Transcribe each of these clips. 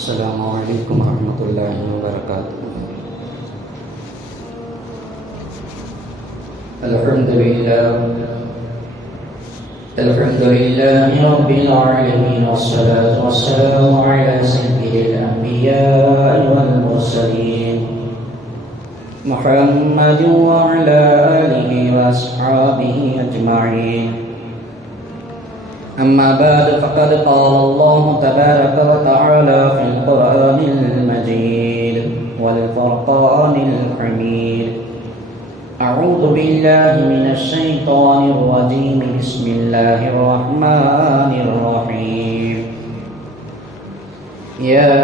السلام علیکم ورحمۃ اللہ وبرکاتہ۔ الحمد للہ رب العالمین والصلاة والسلام علی سید الانبیاء والمرسلین محمد وعلى آلہ واصحابہ اجمعین۔ أما بعد فقد قال الله تبارك وتعالى في القرآن المجيد والفرقان الحميد: أعوذ بالله من الشيطان الرجيم، بسم الله الرحمن الرحيم. يا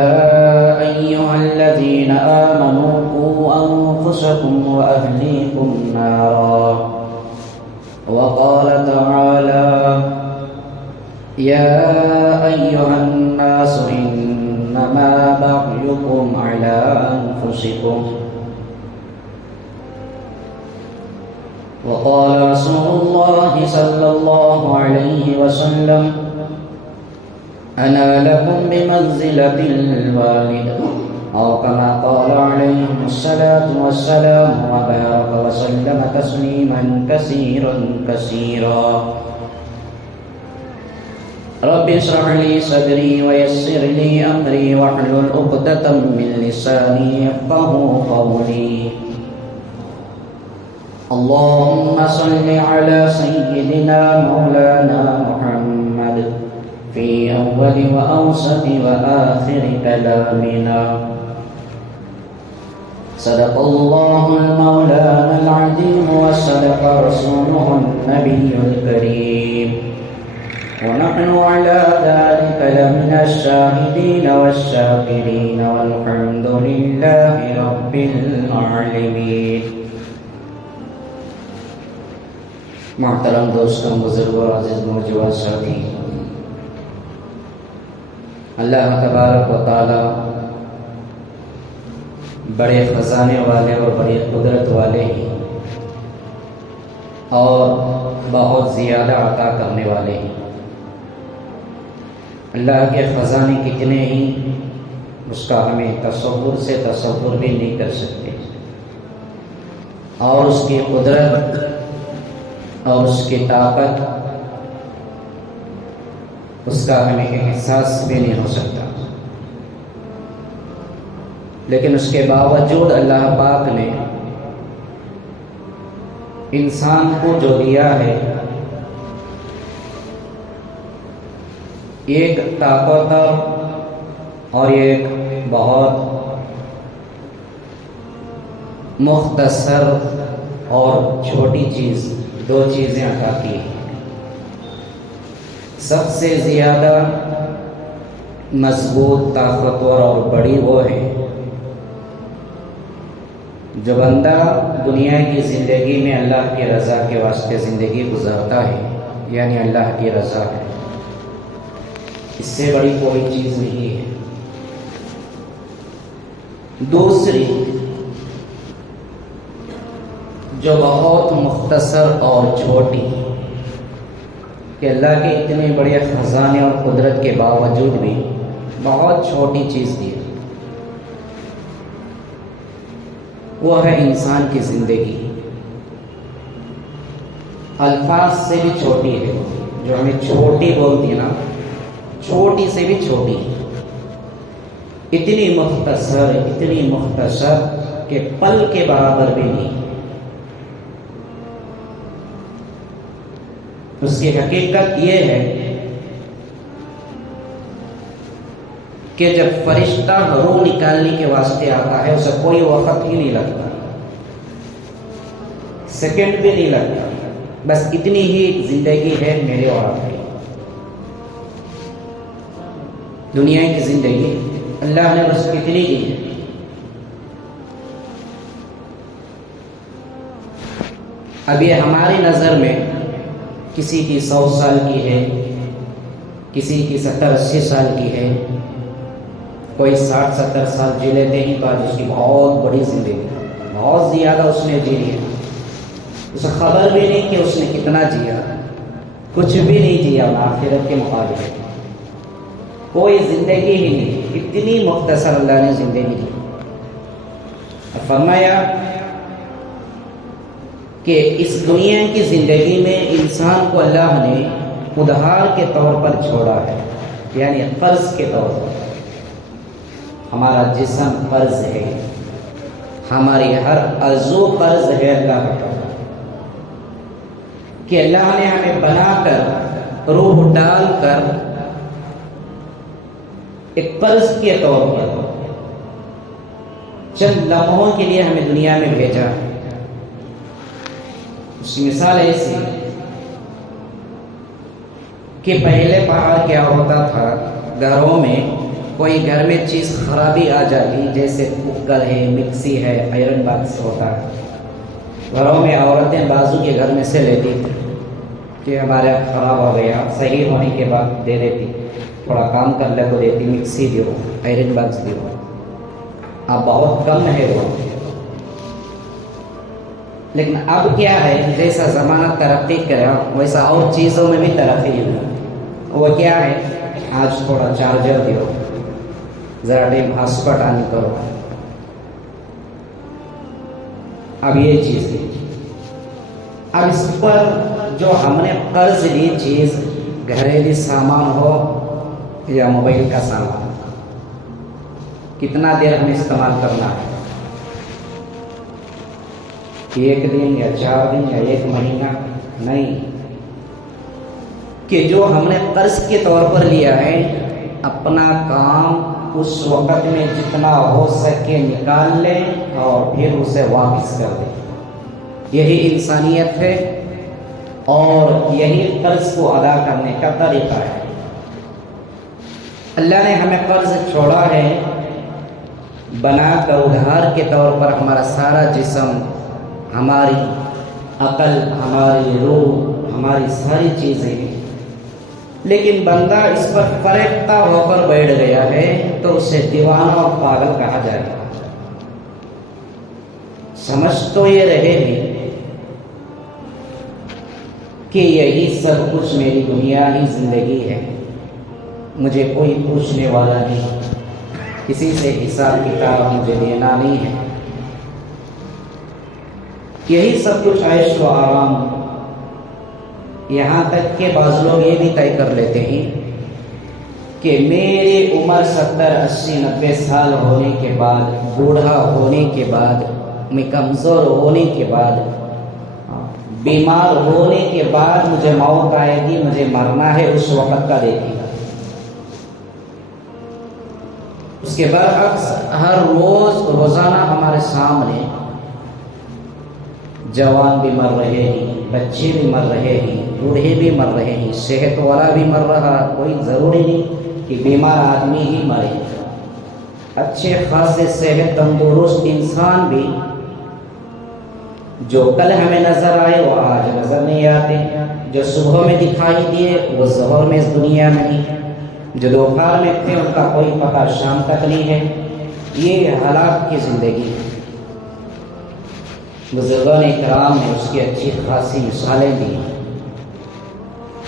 أيها الذين آمنوا قوا أنفسكم وأهليكم نارا. وقال تعالى: يا أيها الناس إنما بغيكم على أنفسكم. وقال رسول الله صلى الله عليه وسلم: أنا لكم بمنزلة الوالد، أو كما قال عليه الصلاة والسلام، وبارك وسلم تسليما كثيرا كثيرا. رب اشرح لي صدري ويسر لي أمري واحلل عقدة من لساني يفقهوا قولي. اللهم صل على سيدنا مولانا محمد في أول وأوسط وآخر كلامنا. صدق الله المولانا العظيم وصدق رسوله النبي الكريم، ونحن على ذلك لمن الشاهدين والشاكرين، والحمد لله رب العالمين. محترم دوستوں، بزرگوں، عزیز نوجوان ساتھی، اللہ تبارک و تعالی بڑے خزانے والے اور بڑی قدرت والے ہیں، اور بہت زیادہ عطا کرنے والے ہیں۔ اللہ کے خزانے کتنے ہی اس کا ہمیں تصور سے تصور بھی نہیں کر سکتے، اور اس کی قدرت اور اس کی طاقت اس کا ہمیں احساس بھی نہیں ہو سکتا۔ لیکن اس کے باوجود اللہ پاک نے انسان کو جو دیا ہے، ایک طاقتور اور ایک بہت مختصر اور چھوٹی چیز، دو چیزیں عطا کی ہیں۔ سب سے زیادہ مضبوط، طاقتور اور بڑی وہ ہے جو بندہ دنیا کی زندگی میں اللہ کی رضا کے واسطے زندگی گزارتا ہے، یعنی اللہ کی رضا ہے۔ اس سے بڑی کوئی چیز نہیں ہے۔ دوسری جو بہت مختصر اور چھوٹی، کہ اللہ کے اتنے بڑے خزانے اور قدرت کے باوجود بھی بہت چھوٹی چیز دی، وہ ہے انسان کی زندگی۔ الفاظ سے بھی چھوٹی ہے، جو ہمیں چھوٹی بولتی ہے نا، چھوٹی سے بھی چھوٹی، اتنی مختصر کہ پل کے برابر بھی نہیں۔ اس کی حقیقت یہ ہے کہ جب فرشتہ روح نکالنے کے واسطے آتا ہے، اسے کوئی وقت ہی نہیں لگتا، سیکنڈ بھی نہیں لگتا، بس اتنی ہی زندگی ہے میرے اور آپ کی۔ دنیا کی زندگی اللہ نے بس کتنی دی ہے۔ اب یہ ہماری نظر میں کسی کی 100 سال کی ہے، کسی کی 70-80 سال کی ہے، کوئی 60-70 سال جی لیتے ہیں تو آج اس کی بہت بڑی زندگی، بہت زیادہ اس نے جی لی، اسے خبر بھی نہیں کہ اس نے کتنا جیا، کچھ بھی نہیں جیا آخرت کے مقابلے، کوئی زندگی ہی نہیں۔ اتنی مختصر اللہ نے زندگی دی. فرمایا کہ اس دنیا کی زندگی میں انسان کو اللہ نے ادھار کے طور پر چھوڑا ہے، یعنی قرض کے طور پر. ہمارا جسم قرض ہے، ہماری ہر عضو قرض ہے اللہ کا، کہ اللہ نے ہمیں بنا کر روح ڈال کر ایک قرض کے طور پر چند لمحوں کے لیے ہمیں دنیا میں بھیجا. اس کی مثال ایسی کہ پہلے پہاڑ کیا ہوتا تھا، گھروں میں کوئی گھر میں چیز خرابی آ جاتی، جیسے کوکر ہے، مکسی ہے، آئرن باکس ہوتا ہے، گھروں میں عورتیں بازو کے گھر میں سے لیتی تھی کہ ہمارا خراب ہو گیا، صحیح ہونے کے بعد دے دیتی، تھوڑا کام کر لے تو دیتی، مکسی دیو، آئرن باکس دیو. اب بہت کم ہے وہ. لیکن اب کیا ہے، جیسا زمانہ ترقی کرا ویسا اور چیزوں میں بھی ترقی ہوئی. وہ کیا ہے، آج تھوڑا چارجر دیو، ذرا ٹائم ہاسپٹ آن کرو. اب یہ چیز ہے. اب اس پر جو ہم نے قرض لی چیز، گھریلو سامان ہو یا موبائل کا سامان، کتنا دیر ہمیں استعمال کرنا ہے؟ 1 دن یا 4 دن یا 1 مہینہ؟ نہیں. کہ جو ہم نے قرض کے طور پر لیا ہے، اپنا کام اس وقت میں جتنا ہو سکے نکال لیں اور پھر اسے واپس کر دیں. یہی انسانیت ہے اور یہی قرض کو ادا کرنے کا طریقہ ہے. اللہ نے ہمیں قرض چھوڑا ہے بنا کر ادھار کے طور پر. ہمارا سارا جسم، ہماری عقل، ہماری روح، ہماری ساری چیزیں، لیکن بندہ اس پر فریفتہ ہو کر بیٹھ گیا ہے تو اسے دیوانہ اور پاگل کہا جائے گا. سمجھ تو یہ رہے ہیں کہ یہی سب کچھ میری دنیا ہی زندگی ہے، مجھے کوئی پوچھنے والا نہیں، کسی سے حساب کتاب مجھے دینا نہیں ہے. یہی سب کچھ عیش و آرام. یہاں تک کہ بعض لوگ یہ بھی طے کر لیتے ہیں کہ میری عمر 70، 80، 90 سال ہونے کے بعد، بوڑھا ہونے کے بعد، میں کمزور ہونے کے بعد، بیمار ہونے کے بعد مجھے موت آئے گی، مجھے مرنا ہے، اس وقت کا دیکھیں. اس کے برعکس ہر روزانہ ہمارے سامنے جوان بھی مر رہے ہیں، بچے بھی مر رہے ہیں، بوڑھے بھی مر رہے ہیں، صحت والا بھی مر رہا. کوئی ضروری نہیں کہ بیمار آدمی ہی مرے. اچھے خاصے صحت تندرست انسان بھی جو کل ہمیں نظر آئے وہ آج نظر نہیں آتے، جو صبح میں دکھائی دیے وہ ظہر میں اس دنیا میں نہیں، جو دوپہر میں تھے ان کا کوئی پتہ شام تک نہیں ہے. یہ حالات کی زندگی. بزرگان کرام نے اس کی اچھی خاصی مثالیں دی.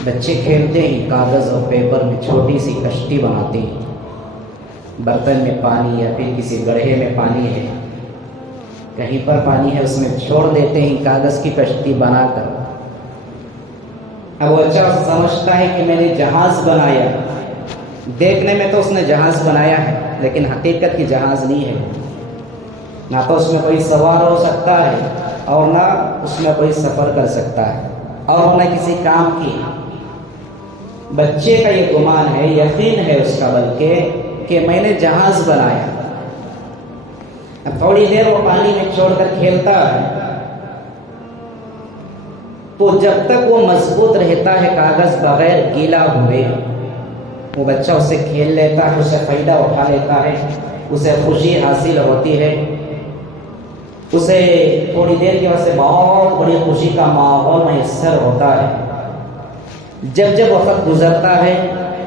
بچے کھیلتے ہیں، کاغذ اور پیپر میں چھوٹی سی کشتی بناتے ہیں، برتن میں پانی یا پھر کسی گڑھے میں پانی ہے، کہیں پر پانی ہے، اس میں چھوڑ دیتے ہیں کاغذ کی کشتی بنا کر. اب وہ بچہ سمجھتا ہے کہ میں نے جہاز بنایا. دیکھنے میں تو اس نے جہاز بنایا ہے لیکن حقیقت کی جہاز نہیں ہے. نہ تو اس میں کوئی سوار ہو سکتا ہے اور نہ اس میں کوئی سفر کر سکتا ہے اور نہ کسی کام کی. بچے کا یہ گمان ہے، یقین ہے اس کا بلکہ، کہ میں نے جہاز بنایا. اب تھوڑی دیر وہ پانی میں چھوڑ کر کھیلتا ہے تو جب تک وہ مضبوط رہتا ہے کاغذ بغیر گیلا ہوئے، وہ بچہ اسے کھیل لیتا ہے، اسے فائدہ اٹھا لیتا ہے، اسے خوشی حاصل ہوتی ہے، اسے تھوڑی دیر کی وجہ سے بہت بڑی خوشی کا ماحول میسر ہوتا ہے. جب جب وقت گزرتا ہے،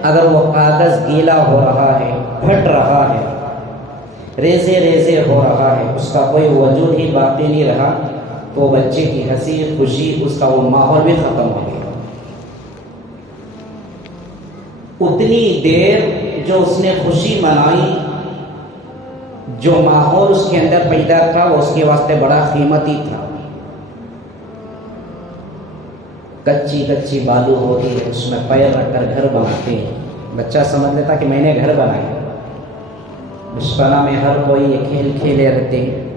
اگر وہ کاغذ گیلا ہو رہا ہے، پھٹ رہا ہے، ریزے ریزے ہو رہا ہے، اس کا کوئی وجود ہی باقی نہیں رہا، تو بچے کی ہنسی خوشی، اس کا وہ ماحول بھی ختم ہو گیا. اتنی دیر جو اس نے خوشی منائی، جو ماحول اس کے اندر پیدا تھا وہ اس کے واسطے بڑا قیمتی تھا۔ کچی کچی بالو ہوتی ہے، اس میں پیر رکھ کر گھر بناتے ہیں۔ بچہ سمجھ لیتا کہ میں نے گھر بنایا۔ بچپنا میں ہر کوئی یہ کھیل کھیلے رہتے ہیں۔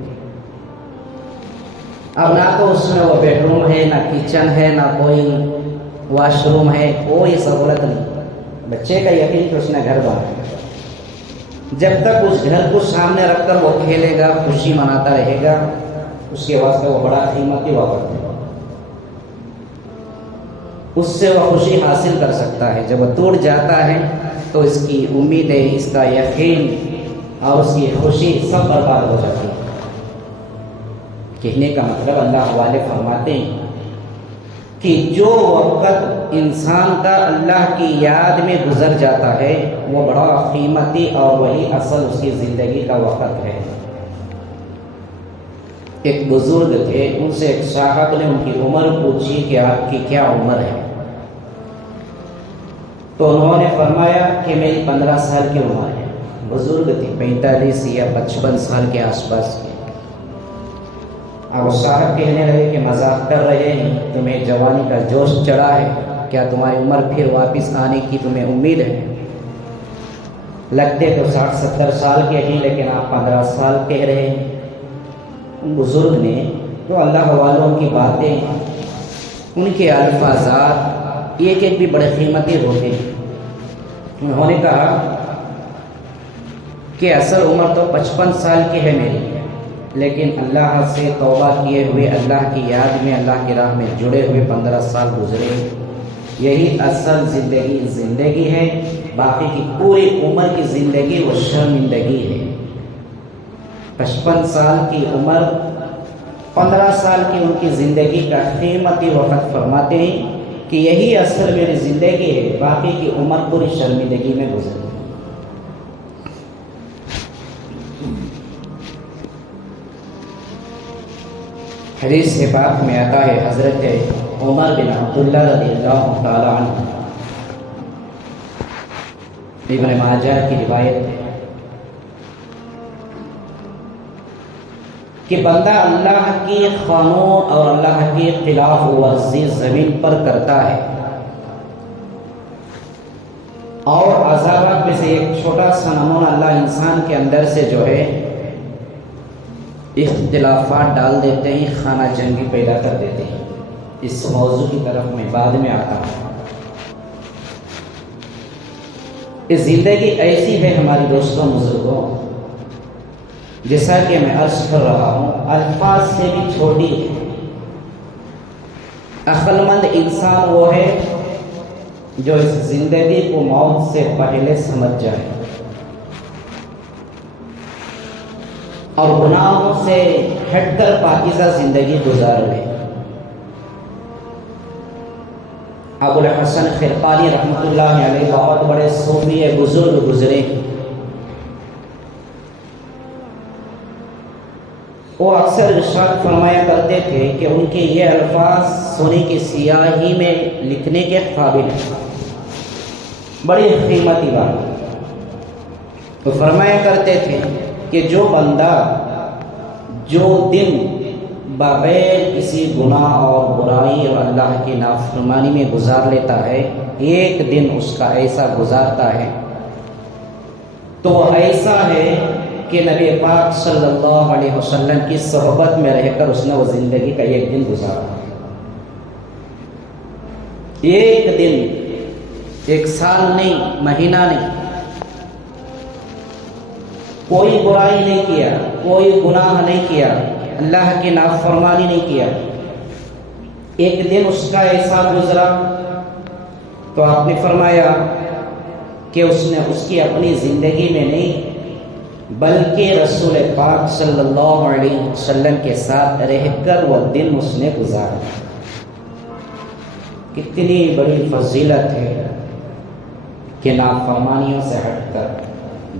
اب نہ تو اس میں وہ بیڈ روم ہے، نہ کچن ہے، نہ کوئی واش روم ہے، کوئی سہولت نہیں۔ بچے کا یقین کہ اس نے گھر بنایا۔ جب تک اس گھر کو سامنے رکھ کر وہ کھیلے گا، خوشی مناتا رہے گا، اس کے واسطے وہ بڑا قیمتی وقت ہے۔ اس سے وہ خوشی حاصل کر سکتا ہے۔ جب وہ ٹوٹ جاتا ہے تو اس کی امیدیں، اس کا یقین اور اس کی خوشی سب برباد ہو جاتی ہے۔ کہنے کا مطلب اللہ والے فرماتے ہیں کہ جو وقت انسان کا اللہ کی یاد میں گزر جاتا ہے وہ بڑا قیمتی اور وہی اصل اس کی زندگی کا وقت ہے۔ ایک بزرگ تھے، ان سے ایک صاحب نے ان کی عمر پوچھی کہ آپ کی کیا عمر ہے؟ تو انہوں نے فرمایا کہ میری 15 سال کی عمر ہے۔ بزرگ تھی، 45 یا 55 سال کے آس پاس کی۔ اب صاحب کہنے لگے کہ مذاق کر رہے ہیں، تمہیں جوانی کا جوش چڑھا ہے، کیا تمہاری عمر پھر واپس آنے کی تمہیں امید ہے؟ لگتے تو 60-70 سال کے ہیں، لیکن آپ 15 سال کہہ رہے ہیں۔ بزرگ نے تو اللہ والوں کی باتیں، ان کے الفاظات ایک ایک بھی بڑے قیمتی ہوتے ہیں۔ انہوں نے کہا کہ اصل عمر تو 55 سال کی ہے میری، لیکن اللہ سے توبہ کیے ہوئے، اللہ کی یاد میں، اللہ کی راہ میں جڑے ہوئے 15 سال گزرے۔ یہی اصل زندگی ہے، باقی کی پوری عمر کی زندگی وہ شرمندگی ہے۔ 55 سال کی عمر، 15 سال کی ان کی زندگی کا قیمتی وقت فرماتے ہیں کہ یہی اصل میری زندگی ہے، باقی کی عمر پوری شرمندگی میں گزری۔ حدیث سے پاک میں آتا ہے، حضرت عمر بن عبداللہ رضی اللہ تعالی عنہ، ابن ماجہ کی روایت ہے کہ بندہ اللہ کی قانون اور اللہ کی خلاف ورزی زمین پر کرتا ہے، اور عذابات میں سے ایک چھوٹا سا نمونہ اللہ انسان کے اندر سے جو ہے اختلافات ڈال دیتے ہیں، خانہ جنگی پیدا کر دیتے ہیں۔ اس موضوع کی طرف میں بعد میں آتا ہوں۔ یہ زندگی ایسی ہے ہماری دوستوں بزرگوں، جیسا کہ میں عرض کر رہا ہوں، الفاظ سے بھی چھوٹی ہے۔ عقل مند انسان وہ ہے جو اس زندگی کو موت سے پہلے سمجھ جائے اور گناہوں سے ہٹ کر پاکیزہ زندگی گزار لے۔ ابو الحسن خرقانی رحمۃ اللہ علیہ بہت بڑے صوفی بزرگ گزرے۔ وہ اکثر ارشاد فرمایا کرتے تھے کہ ان کے یہ الفاظ سونے کی سیاہی میں لکھنے کے قابل ہیں، بڑی قیمتی بات۔ وہ فرمایا کرتے تھے کہ جو بندہ جو دن بغیر کسی گناہ اور برائی اور اللہ کی نافرمانی میں گزار لیتا ہے، ایک دن اس کا ایسا گزارتا ہے تو ایسا ہے کہ نبی پاک صلی اللہ علیہ وسلم کی صحبت میں رہ کر اس نے وہ زندگی کا ایک دن گزارا۔ ایک دن، ایک سال نہیں، مہینہ نہیں، کوئی برائی نہیں کیا، کوئی گناہ نہیں کیا، اللہ کی نافرمانی نہیں کیا، ایک دن اس کا ایسا گزرا تو آپ نے فرمایا کہ اس نے اس کی اپنی زندگی میں نہیں بلکہ رسول پاک صلی اللہ علیہ وسلم کے ساتھ رہ کر وہ دن اس نے گزارا۔ کتنی بڑی فضیلت ہے کہ نافرمانیوں سے ہٹ کر،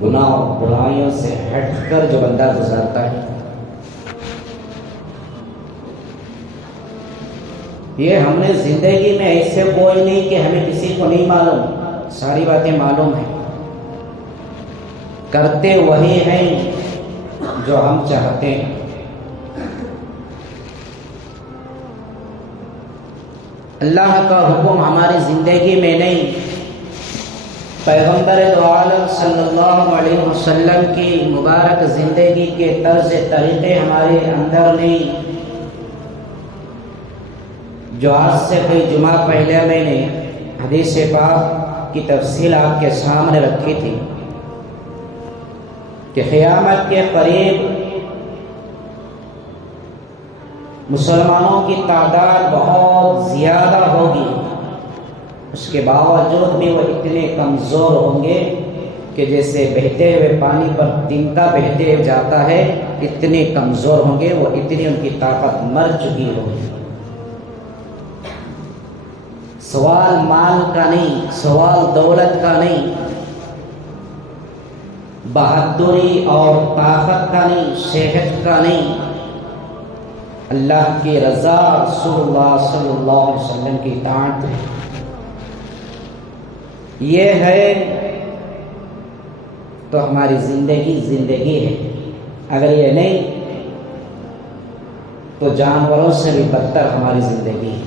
گناہ اور برائیوں سے ہٹ کر جو بندہ گزارتا ہے۔ یہ ہم نے زندگی میں ایسے کوئی نہیں کہ ہمیں کسی کو نہیں معلوم، ساری باتیں معلوم ہیں، کرتے وہی ہیں جو ہم چاہتے ہیں۔ اللہ کا حکم ہماری زندگی میں نہیں، پیغمبر دو عالم صلی اللہ علیہ وسلم کی مبارک زندگی کے طرز طریقے ہمارے اندر نہیں۔ جو آج سے کئی جمعہ پہلے میں نے حدیث پاک کی تفصیل آپ کے سامنے رکھی تھی کہ قیامت کے قریب مسلمانوں کی تعداد بہت زیادہ ہوگی، اس کے باوجود بھی وہ اتنے کمزور ہوں گے کہ جیسے بہتے ہوئے پانی پر تنکا بہتے جاتا ہے، اتنے کمزور ہوں گے، وہ اتنی ان کی طاقت مر چکی ہوگی۔ سوال مال کا نہیں، سوال دولت کا نہیں، بہادری اور طاقت کا نہیں، صحت کا نہیں، اللہ کی رضا، رسول اللہ صلی اللہ علیہ وسلم کی اطاعت ہے۔ یہ ہے تو ہماری زندگی ہے۔ اگر یہ نہیں تو جانوروں سے بھی بدتر ہماری زندگی ہے۔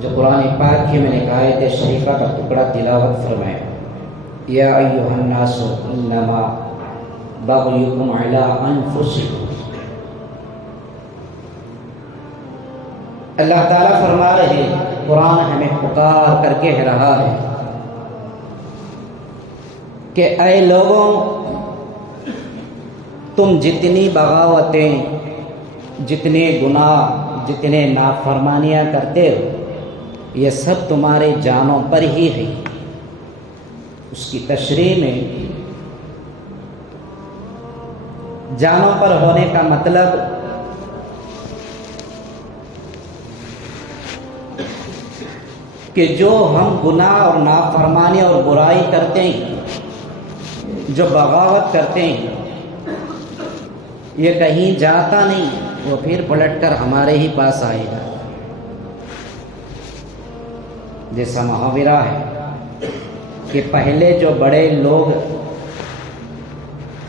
جو قرآن پاک کی میں نے آیت شریفہ کا ٹکڑا تلاوت فرمایا، یا ایھا الناس انما بغیکم علی انفسکم۔ اللہ تعالیٰ فرما رہے ہیں، قرآن ہمیں پکار کر کے رہا ہے کہ اے لوگوں، تم جتنی بغاوتیں، جتنے گناہ، جتنے نافرمانیاں کرتے ہو، یہ سب تمہارے جانوں پر ہی ہے۔ اس کی تشریح میں جانوں پر ہونے کا مطلب کہ جو ہم گناہ اور نافرمانی اور برائی کرتے ہیں، جو بغاوت کرتے ہیں، یہ کہیں جاتا نہیں، وہ پھر پلٹ کر ہمارے ہی پاس آئے گا۔ جیسا محاورہ ہے کہ پہلے جو بڑے لوگ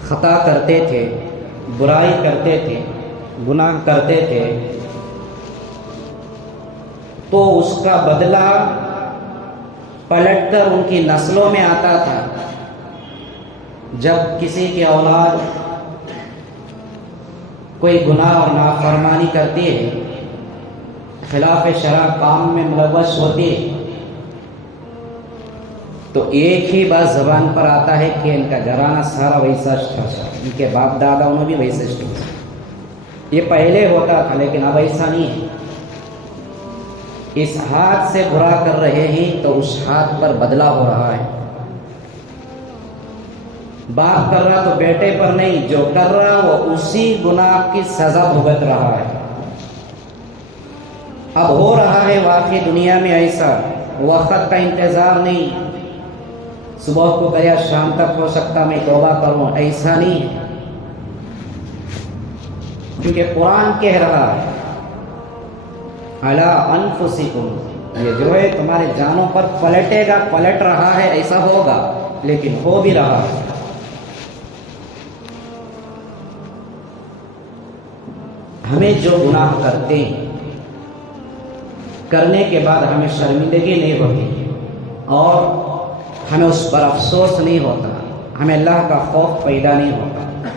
خطا کرتے تھے، برائی کرتے تھے، گناہ کرتے تھے، تو اس کا بدلہ پلٹ کر ان کی نسلوں میں آتا تھا۔ جب کسی کی اولاد کوئی گناہ اور نافرمانی کرتی ہے، خلاف شرع کام میں ملوث ہوتی ہے، تو ایک ہی بات زبان پر آتا ہے کہ ان کا گھرانہ سارا ویسا تھا، ان کے باپ دادا انہوں بھی ویسے تھے۔ یہ پہلے ہوتا تھا، لیکن اب ایسا نہیں ہے۔ اس ہاتھ سے برا کر رہے ہیں تو اس ہاتھ پر بدلہ ہو رہا ہے۔ باپ کر رہا تو بیٹے پر نہیں، جو کر رہا وہ اسی گناہ کی سزا بھگت رہا ہے۔ اب ہو رہا ہے واقعی دنیا میں ایسا، وقت کا انتظار نہیں، صبح کو گیا شام تک ہو سکتا میں توبہ کروں، ایسا نہیں ہے، کیونکہ قرآن کہہ رہا ہے الا انفسکم، یہ جو ہے تمہارے جانوں پر پلٹے گا، پلٹ رہا ہے، ایسا ہوگا، لیکن ہو بھی رہا ہے۔ ہمیں جو گناہ کرتے ہیں، کرنے کے بعد ہمیں شرمندگی نہیں ہوتی اور ہمیں اس پر افسوس نہیں ہوتا، ہمیں اللہ کا خوف پیدا نہیں ہوتا،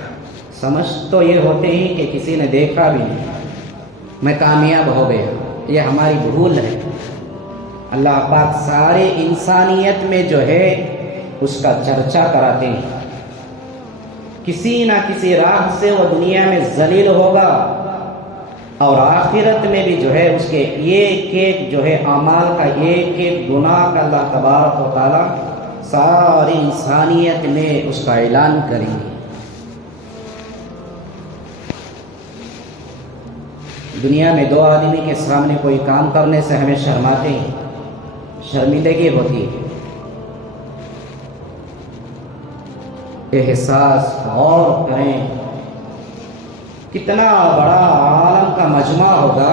سمجھ تو یہ ہوتے ہیں کہ کسی نے دیکھا بھی نہیں، میں کامیاب ہو گیا، یہ ہماری بھول ہے۔ اللہ پاک سارے انسانیت میں جو ہے اس کا چرچا کراتے ہیں، کسی نہ کسی راہ سے وہ دنیا میں ذلیل ہوگا اور آخرت میں بھی جو ہے اس کے ایک ایک جو ہے اعمال کا ایک ایک گناہ کا اللہ تبارک و تعالی ساری انسانیت میں اس کا اعلان کریں گے۔ دنیا میں دو آدمی کے سامنے کوئی کام کرنے سے ہمیں شرماتے ہیں، شرمندگی ہوتی ہے۔ احساس غور کریں، کتنا بڑا عالم کا مجمع ہوگا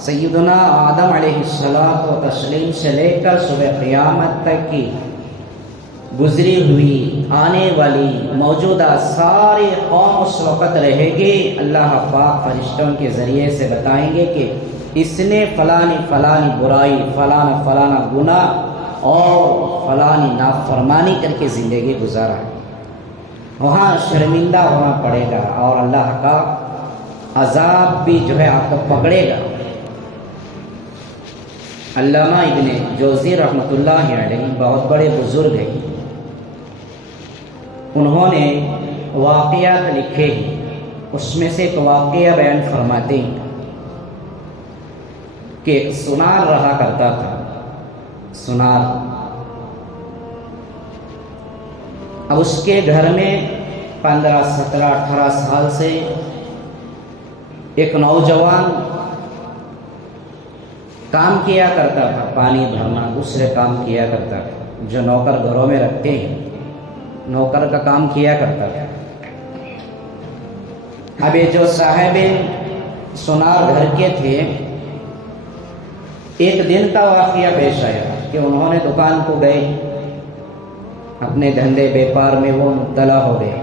سیدنا آدم علیہ الصلوۃ والتسلیم سے لے کر صبح قیامت تک کی گزری ہوئی آنے والی موجودہ ساری قوم اس وقت رہے گی، اللہ پاک فرشتوں کے ذریعے سے بتائیں گے کہ اس نے فلانی فلانی برائی، فلانا فلانا گناہ اور فلانی نافرمانی کر کے زندگی گزارا ہے۔ وہاں شرمندہ ہونا پڑے گا اور اللہ کا عذاب بھی جو ہے آپ کو پکڑے گا۔ علامہ ابن جوزی رحمۃ اللہ علیہ بہت بڑے بزرگ ہیں، انہوں نے واقعات لکھے ہیں، اس میں سے ایک واقعہ بیان فرماتے ہیں کہ سنار رہا کرتا تھا، سنار۔ اب اس کے گھر میں 15 17 18 سال سے ایک نوجوان کام کیا کرتا تھا، پانی بھرنا، دوسرے کام کیا کرتا تھا جو نوکر گھروں میں رکھتے ہیں، نوکر کا کام کیا کرتا تھا۔ اب یہ جو صاحب سنار گھر کے تھے، ایک دن کا واقعہ پیش آیا کہ انہوں نے دکان کو گئے، اپنے دھندے بیپار میں وہ مبتلا ہو گئے۔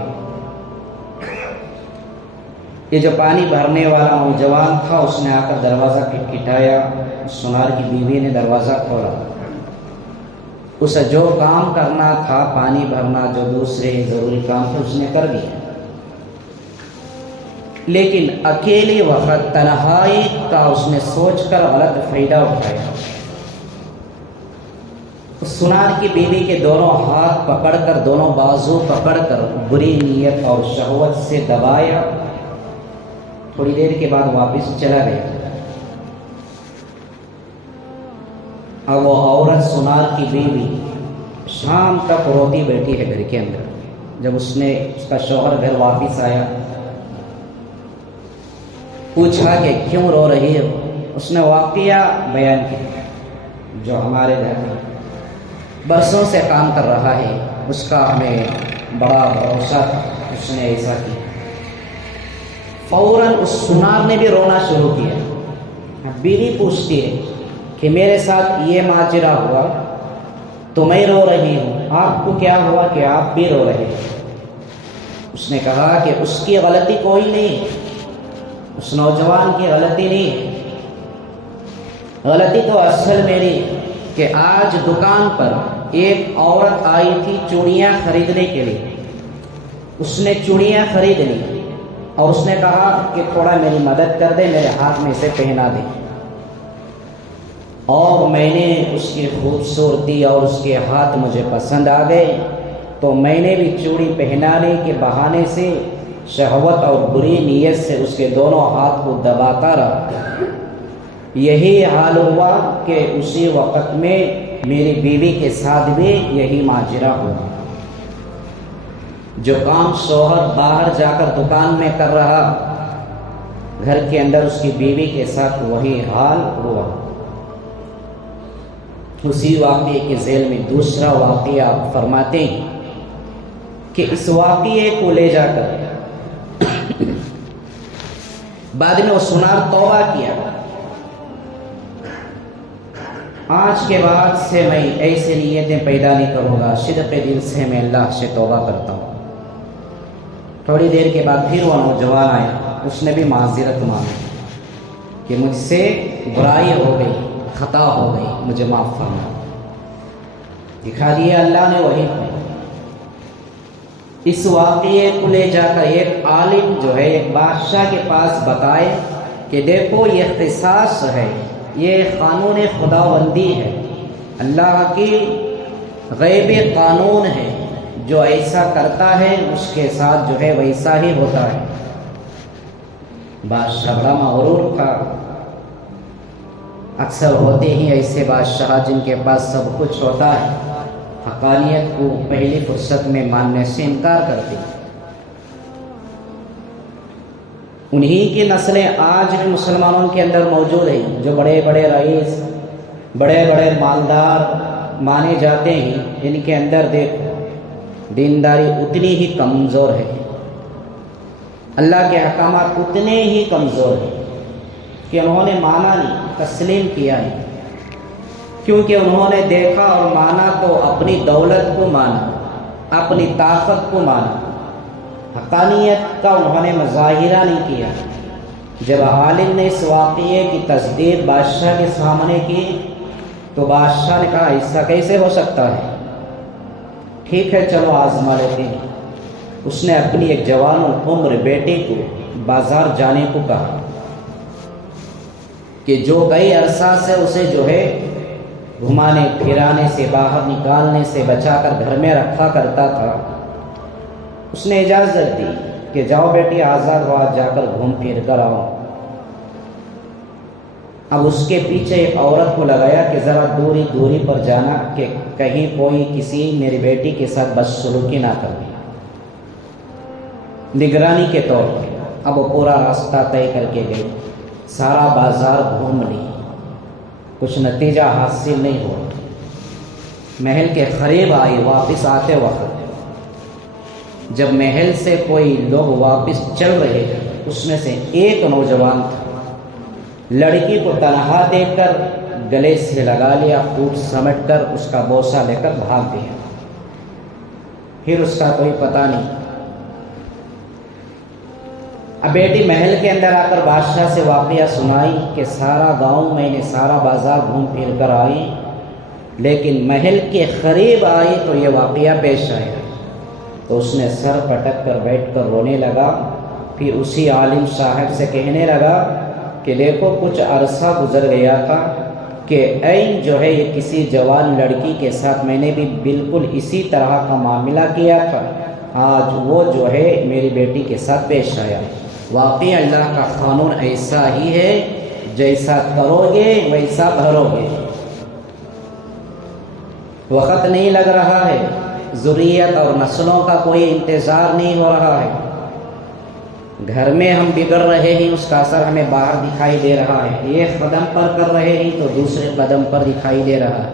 یہ جو پانی بھرنے والا نوجوان تھا اس نے آ کر دروازہ کھٹکھٹایا، سنار کی بیوی نے دروازہ کھولا، اسے جو کام کرنا تھا، پانی بھرنا، جو دوسرے ضروری کام تھے، اس نے کر دیا، لیکن اکیلے وقت تنہائی کا اس نے سوچ کر غلط فائدہ اٹھایا۔ سنار کی بیوی کے دونوں ہاتھ پکڑ کر، دونوں بازو پکڑ کر بری نیت اور شہوت سے دبایا، تھوڑی دیر کے بعد واپس چلا گیا۔ اب وہ عورت سنار کی بیوی شام تک روتی بیٹھی ہے گھر کے اندر۔ جب اس کا شوہر گھر واپس آیا، پوچھا کہ کیوں رو رہی ہو؟ اس نے واقعہ بیان کیا جو ہمارے گھر میں برسوں سے کام کر رہا ہے، اس کا ہمیں بڑا بھروسہ تھا، اس نے ایسا کیا۔ فوراً اس سنار نے بھی رونا شروع کیا۔ بیوی پوچھتی ہے کہ میرے ساتھ یہ ماجرا ہوا تو میں رو رہی ہوں، آپ کو کیا ہوا کہ آپ بھی رو رہے ہیں؟ اس نے کہا کہ اس کی غلطی کوئی نہیں، اس نوجوان کی غلطی نہیں، غلطی تو اصل میری کہ آج دکان پر ایک عورت آئی تھی چوڑیاں خریدنے کے لیے، اس نے چوڑیاں خرید لی اور اس نے کہا کہ تھوڑا میری مدد کر دے، میرے ہاتھ میں اسے پہنا دے، اور میں نے اس کی خوبصورتی اور اس کے ہاتھ مجھے پسند آ گئے، تو میں نے بھی چوڑی پہنانے کے بہانے سے شہوت اور بری نیت سے اس کے دونوں ہاتھ کو دباتا رہا۔ یہی حال ہوا کہ اسی وقت میں میری بیوی کے ساتھ بھی یہی ماجرا ہوا۔ جو کام شوہر باہر جا کر دکان میں کر رہا، گھر کے اندر اس کی بیوی کے ساتھ وہی حال ہوا۔ اسی واقعے کے ذیل میں دوسرا واقعہ آپ فرماتے ہیں کہ اس واقعے کو لے جا کر بعد میں وہ سنار توبہ کیا، آج کے بعد سے میں ایسے نیتیں پیدا نہیں کروں گا، صدق دل سے میں اللہ سے توبہ کرتا ہوں۔ تھوڑی دیر کے بعد پھر وہ نوجوان آیا، اس نے بھی معذرت مانگی کہ مجھ سے برائی ہو گئی، خطا ہو گئی، مجھے معاف فرما۔ دکھا دیا اللہ نے وہی کو۔ اس واقعے کو لے جا کر ایک عالم جو ہے ایک بادشاہ کے پاس بتائے کہ دیکھو یہ اختصاص ہے، یہ قانون خداوندی ہے، اللہ کی غیبی قانون ہے، جو ایسا کرتا ہے اس کے ساتھ جو ہے ویسا ہی ہوتا ہے۔ بادشاہ بڑا مغرور تھا، اکثر ہوتے ہی ایسے بادشاہ جن کے پاس سب کچھ ہوتا ہے، حقانیت کو پہلی فرصت میں ماننے سے انکار کرتے۔ انہی کی نسلیں آج بھی مسلمانوں کے اندر موجود ہیں، جو بڑے بڑے رئیس، بڑے بڑے مالدار مانے جاتے ہیں، ان کے اندر دیکھو دینداری اتنی ہی کمزور ہے، اللہ کے احکامات اتنے ہی کمزور ہیں، کہ انہوں نے مانا نہیں، تسلیم کیا نہیں، کیونکہ انہوں نے دیکھا اور مانا تو اپنی دولت کو مانا، اپنی طاقت کو مانا، حقانیت کا انہوں نے مظاہرہ نہیں کیا۔ جب عالم نے اس واقعے کی تصدیق بادشاہ کے سامنے کی تو بادشاہ نے کہا ایسا کیسے ہو سکتا ہے، ٹھیک ہے چلو آزما لیتے ہیں۔ اس نے اپنی ایک جوان عمر بیٹے کو بازار جانے کو کہا کہ جو کئی عرصہ سے اسے جو ہے گھمانے پھرانے سے، باہر نکالنے سے بچا کر گھر میں رکھا کرتا تھا، اس نے اجازت دی کہ جاؤ بیٹی آزاد ہو، آج جا کر گھوم پھر کر آؤ۔ اب اس کے پیچھے ایک عورت کو لگایا کہ ذرا دوری پر جانا کہ کہیں کوئی کسی میری بیٹی کے ساتھ بدسلوکی نہ کر دے، نگرانی کے طور پر۔ اب وہ پورا راستہ طے کر کے گئی، سارا بازار گھوم لی، کچھ نتیجہ حاصل نہیں ہوا۔ محل کے قریب آئی، واپس آتے وقت جب محل سے کوئی لوگ واپس چل رہے تھے، اس میں سے ایک نوجوان تھا، لڑکی کو تنہا دیکھ کر گلے سے لگا لیا، خوب سمیٹ کر اس کا بوسہ لے کر بھاگ دیا، پھر اس کا کوئی پتہ نہیں۔ اب بیٹی محل کے اندر آ کر بادشاہ سے واقعہ سنائی کہ سارا گاؤں میں نے سارا بازار گھوم پھر کر آئی، لیکن محل کے قریب آئی تو یہ واقعہ پیش آیا۔ تو اس نے سر پٹک کر بیٹھ کر رونے لگا، پھر اسی عالم صاحب سے کہنے لگا کہ دیکھو کچھ عرصہ گزر گیا تھا کہ عین جو ہے یہ کسی جوان لڑکی کے ساتھ میں نے بھی بالکل اسی طرح کا معاملہ کیا تھا، آج وہ جو ہے میری بیٹی کے ساتھ پیش آیا۔ واقعی اللہ کا قانون ایسا ہی ہے، جیسا کرو گے ویسا بھرو گے۔ وقت نہیں لگ رہا ہے، ذریت اور نسلوں کا کوئی انتظار نہیں ہو رہا ہے۔ گھر میں ہم بگڑ رہے ہیں، اس کا اثر ہمیں باہر دکھائی دے رہا ہے، ایک قدم پر کر رہے ہیں تو دوسرے قدم پر دکھائی دے رہا ہے۔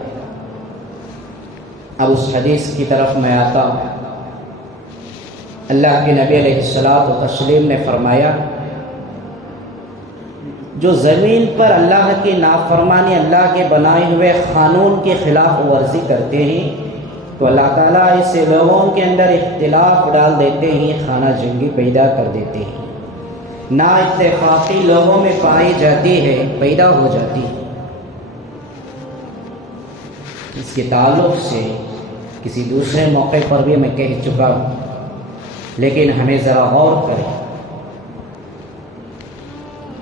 اب اس حدیث کی طرف میں آتا ہوں۔ اللہ کے نبی علیہ الصلوۃ والتسلیم نے فرمایا، جو زمین پر اللہ کی نافرمانی، اللہ کے بنائے ہوئے قانون کی خلاف ورزی کرتے ہیں تو اللہ تعالیٰ ایسے لوگوں کے اندر اختلاف ڈال دیتے ہیں، خانہ جنگی پیدا کر دیتے ہیں، نا اتفاقی لوگوں میں پائی جاتی ہے، پیدا ہو جاتی ہے۔ اس کے تعلق سے کسی دوسرے موقع پر بھی میں کہہ چکا ہوں، لیکن ہمیں ذرا غور کریں۔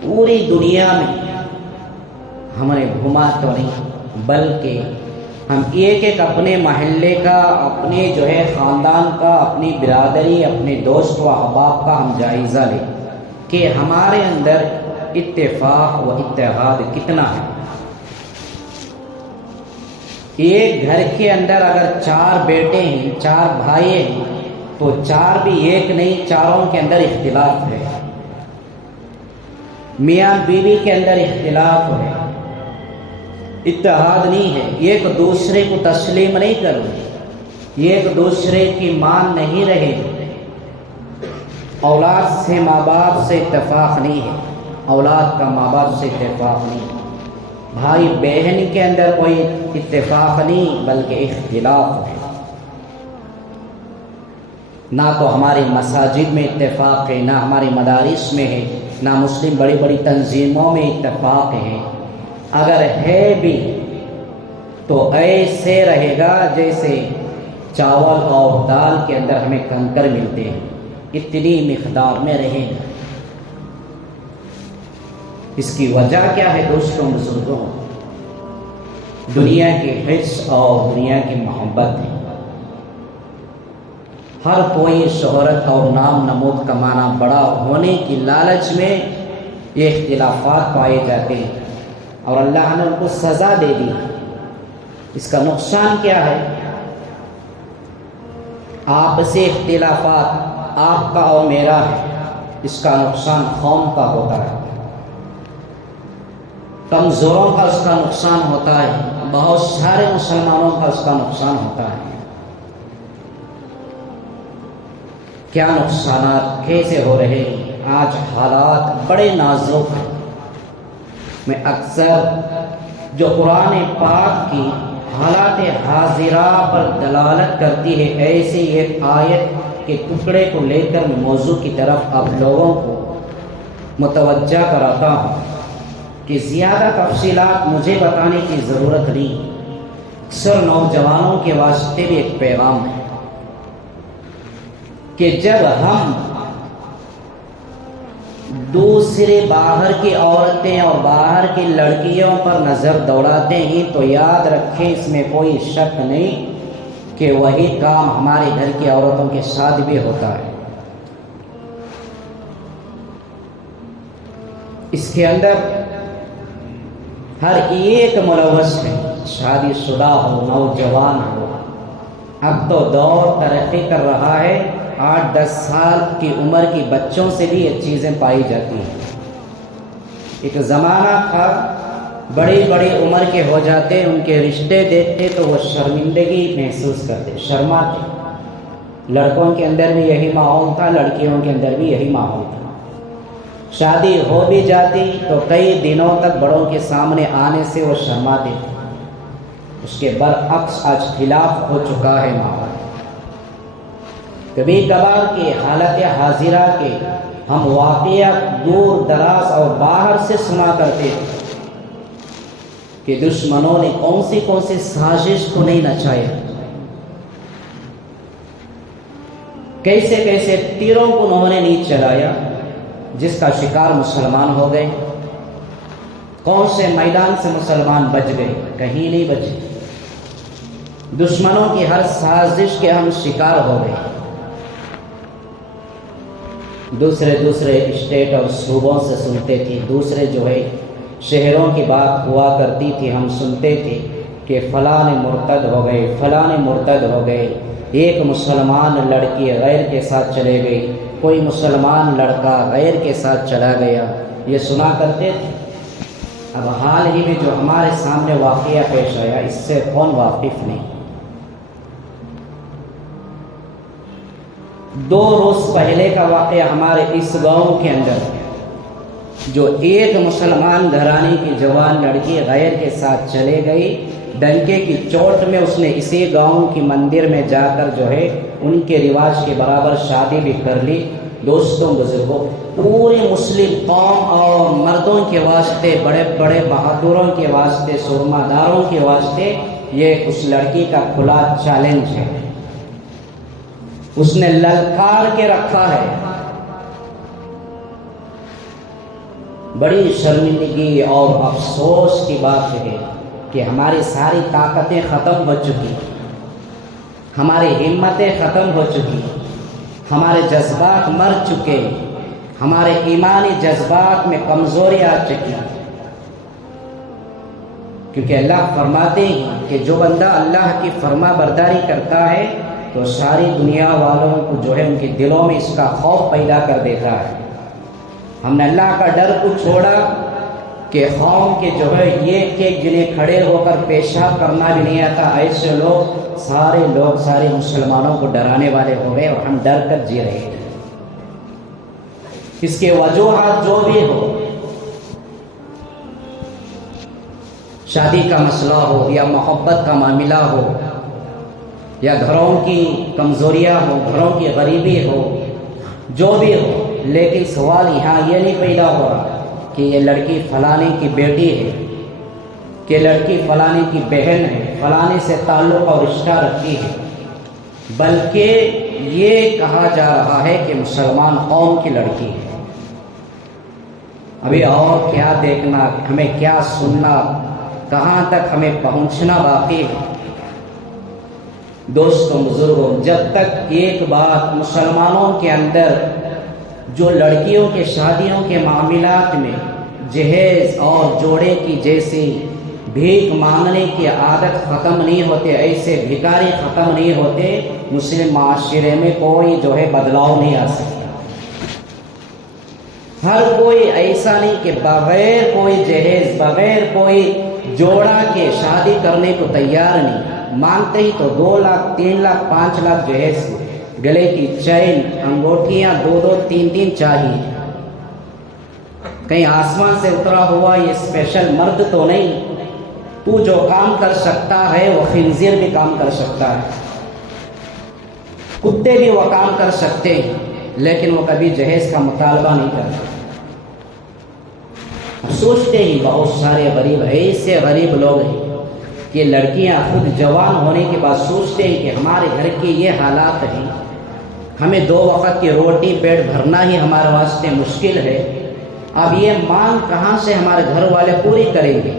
پوری دنیا میں ہم نے گھوما تو نہیں، بلکہ ہم ایک ایک اپنے محلے کا، اپنے جو ہے خاندان کا، اپنی برادری، اپنے دوست و احباب کا ہم جائزہ لیں کہ ہمارے اندر اتفاق و اتحاد کتنا ہے۔ ایک گھر کے اندر اگر 4 بیٹے ہیں، 4 بھائی ہیں تو 4 بھی ایک نہیں، چاروں کے اندر اختلاف ہے۔ میاں بیوی کے اندر اختلاف ہے، اتحاد نہیں ہے، ایک دوسرے کو تسلیم نہیں کر رہے، ایک دوسرے کی مان نہیں رہے۔ اولاد سے ماں باپ سے اتفاق نہیں ہے، اولاد کا ماں باپ سے اتفاق نہیں ہے، بھائی بہن کے اندر کوئی اتفاق نہیں بلکہ اختلاف ہے۔ نہ تو ہماری مساجد میں اتفاق ہے، نہ ہمارے مدارس میں ہے، نہ مسلم بڑی بڑی تنظیموں میں اتفاق ہے۔ اگر ہے بھی تو ایسے رہے گا جیسے چاول اور دال کے اندر ہمیں کنکر ملتے ہیں، اتنی مقدار میں رہے گا۔ اس کی وجہ کیا ہے دوستوں بزرگوں؟ دنیا کی حرص اور دنیا کی محبت ہے۔ ہر کوئی شہرت اور نام نمود کمانا، بڑا ہونے کی لالچ میں یہ اختلافات پائے جاتے ہیں، اور اللہ نے ان کو سزا دے دی۔ اس کا نقصان کیا ہے؟ آپسی اختلافات آپ کا اور میرا ہے، اس کا نقصان قوم کا ہوتا ہے، کمزوروں کا اس کا نقصان ہوتا ہے، بہت سارے مسلمانوں کا اس کا نقصان ہوتا ہے۔ کیا نقصانات کیسے ہو رہے ہیں؟ آج حالات بڑے نازک ہیں، میں اکثر جو قرآن پاک کی حالات حاضرہ پر دلالت کرتی ہے ایسی ایک آیت کے ٹکڑے کو لے کر میں موضوع کی طرف آپ لوگوں کو متوجہ کراتا ہوں کہ زیادہ تفصیلات مجھے بتانے کی ضرورت نہیں، اکثر نوجوانوں کے واسطے بھی ایک پیغام ہے کہ جب ہم دوسرے باہر کی عورتیں اور باہر کی لڑکیوں پر نظر دوڑاتے ہیں تو یاد رکھیں اس میں کوئی شک نہیں کہ وہی کام ہمارے گھر کی عورتوں کے ساتھ بھی ہوتا ہے۔ اس کے اندر ہر ایک ملوث ہے، شادی شدہ ہو، نوجوان ہو۔ اب تو دور ترقی کر رہا ہے، 8-10 سال کی عمر کی بچوں سے بھی یہ چیزیں پائی جاتی ہیں۔ ایک زمانہ تھا بڑی بڑی عمر کے ہو جاتے، ان کے رشتے دیکھتے تو وہ شرمندگی محسوس کرتے، شرماتے۔ لڑکوں کے اندر بھی یہی ماحول تھا، لڑکیوں کے اندر بھی یہی ماحول تھا۔ شادی ہو بھی جاتی تو کئی دنوں تک بڑوں کے سامنے آنے سے وہ شرماتے تھے۔ اس کے برعکس آج خلاف ہو چکا ہے ماحول۔ کبھی کبھار کی حالت حاضرہ کے ہم واقعہ دور دراز اور باہر سے سنا کرتے تھے کہ دشمنوں نے کون سی سازش کو نہیں نچایا، کیسے تیروں کو انہوں نے نہیں چلایا جس کا شکار مسلمان ہو گئے، کون سے میدان سے مسلمان بچ گئے، کہیں نہیں بچے۔ دشمنوں کی ہر سازش کے ہم شکار ہو گئے۔ دوسرے اسٹیٹ اور صوبوں سے سنتے تھے، دوسرے جو ہے شہروں کی بات ہوا کرتی تھی، ہم سنتے تھے کہ فلاں مرتد ہو گئے، فلاں مرتد ہو گئے، ایک مسلمان لڑکی غیر کے ساتھ چلے گئی، کوئی مسلمان لڑکا غیر کے ساتھ چلا گیا، یہ سنا کرتے تھے۔ اب حال ہی میں جو ہمارے سامنے واقعہ پیش آیا، اس سے کون واقف نہیں؟ 2 روز پہلے کا واقعہ ہمارے اس گاؤں کے اندر، جو ایک مسلمان گھرانے کی جوان لڑکی غیر کے ساتھ چلے گئی، ڈنکے کی چوٹ میں اس نے اسی گاؤں کی مندر میں جا کر جو ہے ان کے رواج کے برابر شادی بھی کر لی۔ دوستوں بزرگوں، پورے مسلم قوم اور مردوں کے واسطے، بڑے بڑے بہادروں کے واسطے، سرما داروں کے واسطے یہ اس لڑکی کا کھلا چیلنج ہے۔ اس نے للکار کے رکھا ہے۔ بڑی شرمندگی اور افسوس کی بات ہے کہ ہماری ساری طاقتیں ختم ہو چکی، ہماری ہمتیں ختم ہو چکی، ہمارے جذبات مر چکے، ہمارے ایمانی جذبات میں کمزوری آ چکی، کیونکہ اللہ فرماتے ہیں کہ جو بندہ اللہ کی فرما برداری کرتا ہے تو ساری دنیا والوں کو جو ہے ان کے دلوں میں اس کا خوف پیدا کر دیتا ہے۔ ہم نے اللہ کا ڈر کو چھوڑا کہ قوم کے جو ہے یہ کہ جنہیں کھڑے ہو کر پیشاب کرنا بھی نہیں آتا، ایسے لوگ سارے مسلمانوں کو ڈرانے والے ہو گئے اور ہم ڈر کر جی رہے ہیں۔ اس کے وجوہات جو بھی ہو، شادی کا مسئلہ ہو یا محبت کا معاملہ ہو یا گھروں کی کمزوریاں ہو، گھروں کی غریبی ہو، جو بھی ہو، لیکن سوال یہاں یہ نہیں پیدا ہو رہا کہ یہ لڑکی فلانے کی بیٹی ہے، کہ لڑکی فلانے کی بہن ہے، فلانے سے تعلق اور رشتہ رکھتی ہے، بلکہ یہ کہا جا رہا ہے کہ مسلمان قوم کی لڑکی ہے۔ ابھی اور کیا دیکھنا، ہمیں کیا سننا، کہاں تک ہمیں پہنچنا باقی ہے۔ دوستوں بزرگوں، جب تک ایک بات مسلمانوں کے اندر جو لڑکیوں کے شادیوں کے معاملات میں جہیز اور جوڑے کی جیسی بھیک مانگنے کی عادت ختم نہیں ہوتے، ایسے بھکاری ختم نہیں ہوتے، مسلم معاشرے میں کوئی جو ہے بدلاؤ نہیں آ سکتا۔ ہر کوئی ایسا نہیں کہ بغیر کوئی جہیز، بغیر کوئی جوڑا کے شادی کرنے کو تیار نہیں، مانگتے ہی تو 2 لاکھ 3 لاکھ 5 لاکھ جہیز، گلے کی چین، انگوٹھیاں 2-2 3-3 چاہیے۔ کہیں آسمان سے اترا ہوا یہ اسپیشل مرد تو نہیں. تو جو کام کر سکتا ہے وہ خنزیر بھی کام کر سکتا ہے, کتے بھی وہ کام کر سکتے ہیں, لیکن وہ کبھی جہیز کا مطالبہ نہیں کرتے. سوچتے ہی بہت سارے غریب ایسے غریب لوگ ہیں کہ لڑکیاں خود جوان ہونے کے بعد سوچتے ہیں کہ ہمارے گھر کی یہ حالات ہیں, ہمیں 2 وقت کی روٹی پیٹ بھرنا ہی ہمارے واسطے مشکل ہے, اب یہ مانگ کہاں سے ہمارے گھر والے پوری کریں گے.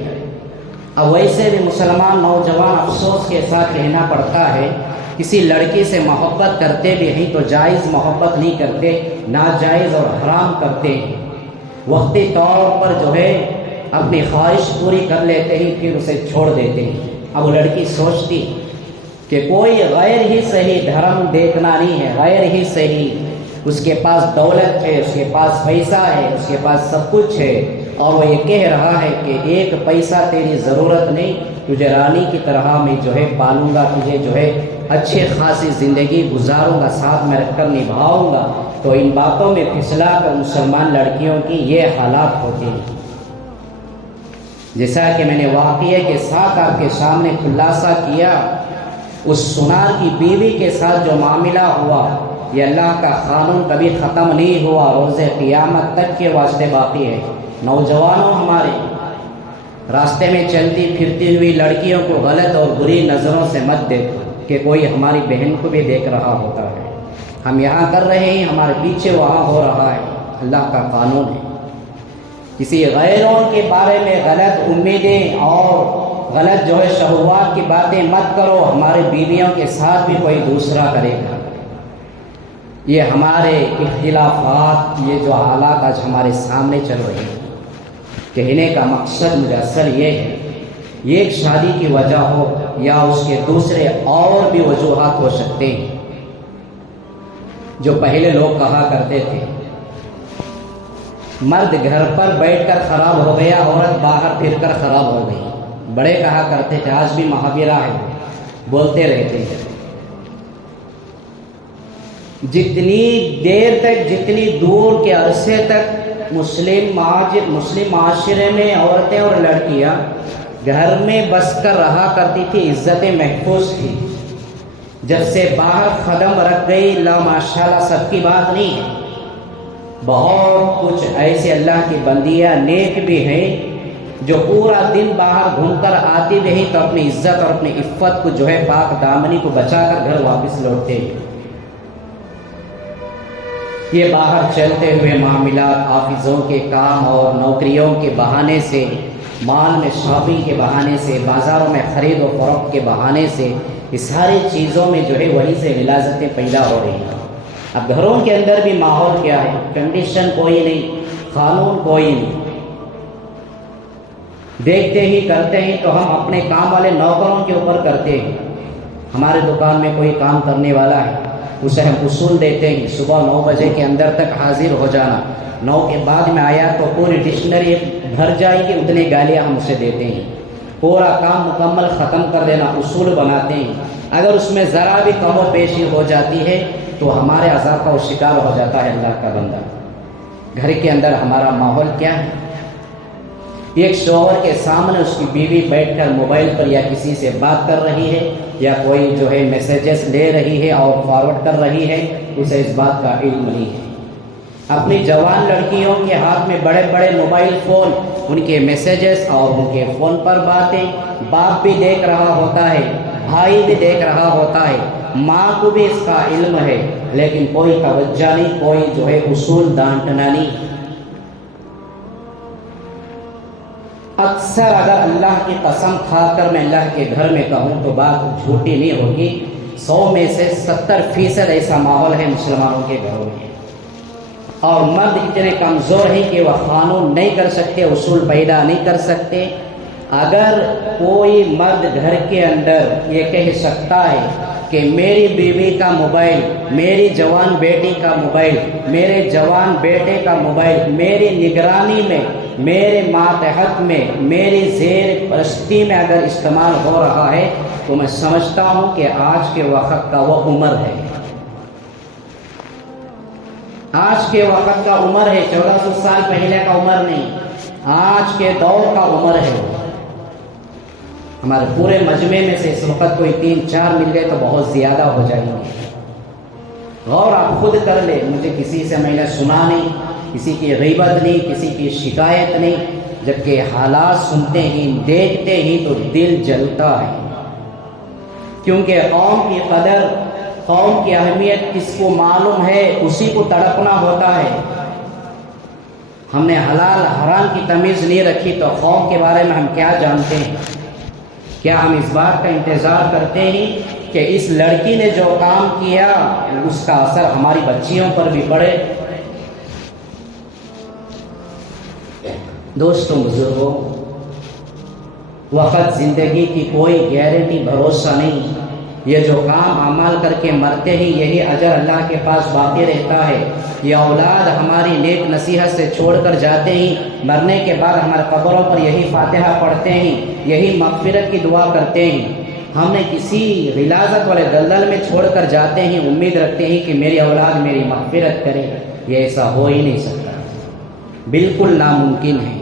اب ویسے بھی مسلمان نوجوان افسوس کے ساتھ کہنا پڑتا ہے کسی لڑکی سے محبت کرتے بھی ہیں تو جائز محبت نہیں کرتے, ناجائز اور حرام کرتے ہیں. وقتی طور پر جو ہے اپنی خواہش پوری کر لیتے ہیں, پھر اسے چھوڑ دیتے ہیں. اب وہ لڑکی سوچتی کہ کوئی غیر ہی صحیح دھرم دیکھنا نہیں ہے, غیر ہی صحیح, اس کے پاس دولت ہے, اس کے پاس پیسہ ہے, اس کے پاس سب کچھ ہے, اور وہ یہ کہہ رہا ہے کہ 1 پیسہ تیری ضرورت نہیں, تجھے رانی کی طرح میں جو ہے پالوں گا, تجھے جو ہے اچھے خاصی زندگی گزاروں گا, ساتھ میں رکھ کر نبھاؤں گا. تو ان باتوں میں پھسلا کر مسلمان لڑکیوں کی یہ حالات ہوتی ہیں. جیسا کہ میں نے واقعے کے ساتھ آپ کے سامنے خلاصہ کیا, اس سنار کی بیوی کے ساتھ جو معاملہ ہوا یہ اللہ کا قانون کبھی ختم نہیں ہوا, روز قیامت تک کے واسطے باقی ہے. نوجوانوں, ہمارے راستے میں چلتی پھرتی ہوئی لڑکیوں کو غلط اور بری نظروں سے مت دیکھو کہ کوئی ہماری بہن کو بھی دیکھ رہا ہوتا ہے. ہم یہاں کر رہے ہیں, ہمارے پیچھے وہاں ہو رہا ہے, اللہ کا قانون ہے. کسی غیروں کے بارے میں غلط امیدیں اور غلط جو ہے شہوات کی باتیں مت کرو. ہمارے بیویوں کے ساتھ بھی کوئی دوسرا کرے گا. یہ ہمارے اختلافات, یہ جو حالات آج ہمارے سامنے چل رہے ہیں, کہنے کا مقصد مجھے اصل یہ ہے, یہ ایک شادی کی وجہ ہو یا اس کے دوسرے اور بھی وجوہات ہو سکتے ہیں. جو پہلے لوگ کہا کرتے تھے مرد گھر پر بیٹھ کر خراب ہو گیا, عورت باہر پھر کر خراب ہو گئی. بڑے کہا کرتے تھے, آج بھی محاورہ ہے, بولتے رہتے ہیں. جتنی دیر تک, جتنی دور کے عرصے تک مسلم معاشرے میں عورتیں اور لڑکیاں گھر میں بس کر رہا کرتی تھی, عزتیں محفوظ تھی. جب سے باہر قدم رکھ گئی, لا ماشاءاللہ سب کی بات نہیں ہے, بہت کچھ ایسے اللہ کی بندیاں نیک بھی ہیں جو پورا دن باہر گھوم کر آتی بھی ہیں تو اپنی عزت اور اپنی عفت کو جو ہے پاک دامنی کو بچا کر گھر واپس لوٹتے ہیں. یہ باہر چلتے ہوئے معاملات, آفسوں کے کام اور نوکریوں کے بہانے سے, مال میں شاپنگ کے بہانے سے, بازاروں میں خرید و فروخت کے بہانے سے, یہ ساری چیزوں میں جو ہے وہیں سے غلاظتیں پیدا ہو رہی ہیں. اب گھروں کے اندر بھی ماحول کیا ہے, کنڈیشن کوئی نہیں, قانون کوئی نہیں. دیکھتے ہی کرتے ہیں تو ہم اپنے کام والے نوکروں کے اوپر کرتے ہیں. ہمارے دکان میں کوئی کام کرنے والا ہے, اسے ہم اصول دیتے ہیں, صبح 9 بجے کے اندر تک حاضر ہو جانا, 9 کے بعد میں آیا تو پوری ڈکشنری بھر جائے گی, اتنی گالیاں ہم اسے دیتے ہیں. پورا کام مکمل ختم کر دینا, اصول بناتے ہیں. اگر اس میں ذرا بھی کم و بیشی ہو جاتی ہے تو ہمارے عذاب کا وہ شکار ہو جاتا ہے اللہ کا بندہ. گھر کے اندر ہمارا ماحول کیا ہے؟ ایک شوہر کے سامنے اس کی بیوی بیٹھ کر موبائل پر یا کسی سے بات کر رہی ہے یا کوئی جو ہے میسیجز لے رہی ہے اور فارورڈ کر رہی ہے, اسے اس بات کا علم نہیں ہے. اپنی جوان لڑکیوں کے ہاتھ میں بڑے بڑے موبائل فون, ان کے میسیجز اور ان کے فون پر باتیں, باپ بھی دیکھ رہا ہوتا ہے, بھائی بھی دیکھ رہا ہوتا ہے, ماں کو بھی اس کا علم ہے, لیکن کوئی توجہ نہیں, کوئی جو ہے اصول ڈانٹنا نہیں. اکثر اگر اللہ کی قسم کھا کر میں اللہ کے گھر میں کہوں تو بات جھوٹی نہیں ہوگی, 100 میں سے 70% ایسا ماحول ہے مسلمانوں کے گھروں میں. اور مرد اتنے کمزور ہیں کہ وہ قانون نہیں کر سکتے, اصول پیدا نہیں کر سکتے. اگر کوئی مرد گھر کے اندر یہ کہہ سکتا ہے کہ میری بیوی کا موبائل, میری جوان بیٹی کا موبائل, میرے جوان بیٹے کا موبائل میری نگرانی میں, میرے ماتحت میں, میری زیر پرستی میں اگر استعمال ہو رہا ہے تو میں سمجھتا ہوں کہ آج کے وقت کا وہ عمر ہے. آج کے وقت کا عمر ہے، 1400 سال پہلے کا عمر نہیں، آج کے دور کا عمر ہے۔ ہمارے پورے مجمع میں سے اس وقت کوئی 3-4 مل گئے تو بہت زیادہ ہو جائیں گے۔ غور آپ خود کر لیں، مجھے کسی سے میں نے سنا نہیں، کسی کی غیبت نہیں، کسی کی شکایت نہیں، جبکہ حالات سنتے ہی دیکھتے ہی تو دل جلتا ہے، کیونکہ قوم کی قدر، قوم کی اہمیت کس کو معلوم ہے اسی کو تڑپنا ہوتا ہے۔ ہم نے حلال حرام کی تمیز نہیں رکھی تو قوم کے بارے میں ہم کیا جانتے ہیں؟ کیا ہم اس بات کا انتظار کرتے ہیں کہ اس لڑکی نے جو کام کیا اس کا اثر ہماری بچیوں پر بھی پڑے؟ دوستوں بزرگوں، وقت زندگی کی کوئی گارنٹی بھروسہ نہیں، یہ جو کام اعمال کر کے مرتے ہیں یہی اجر اللہ کے پاس باقی رہتا ہے۔ یہ اولاد ہماری نیک نصیحت سے چھوڑ کر جاتے ہیں، مرنے کے بعد ہمارے قبروں پر یہی فاتحہ پڑھتے ہیں، یہی مغفرت کی دعا کرتے ہیں۔ ہم نے کسی غلاظت والے دلدل میں چھوڑ کر جاتے ہیں، امید رکھتے ہیں کہ میری اولاد میری مغفرت کرے، یہ ایسا ہو ہی نہیں سکتا، بالکل ناممکن ہے۔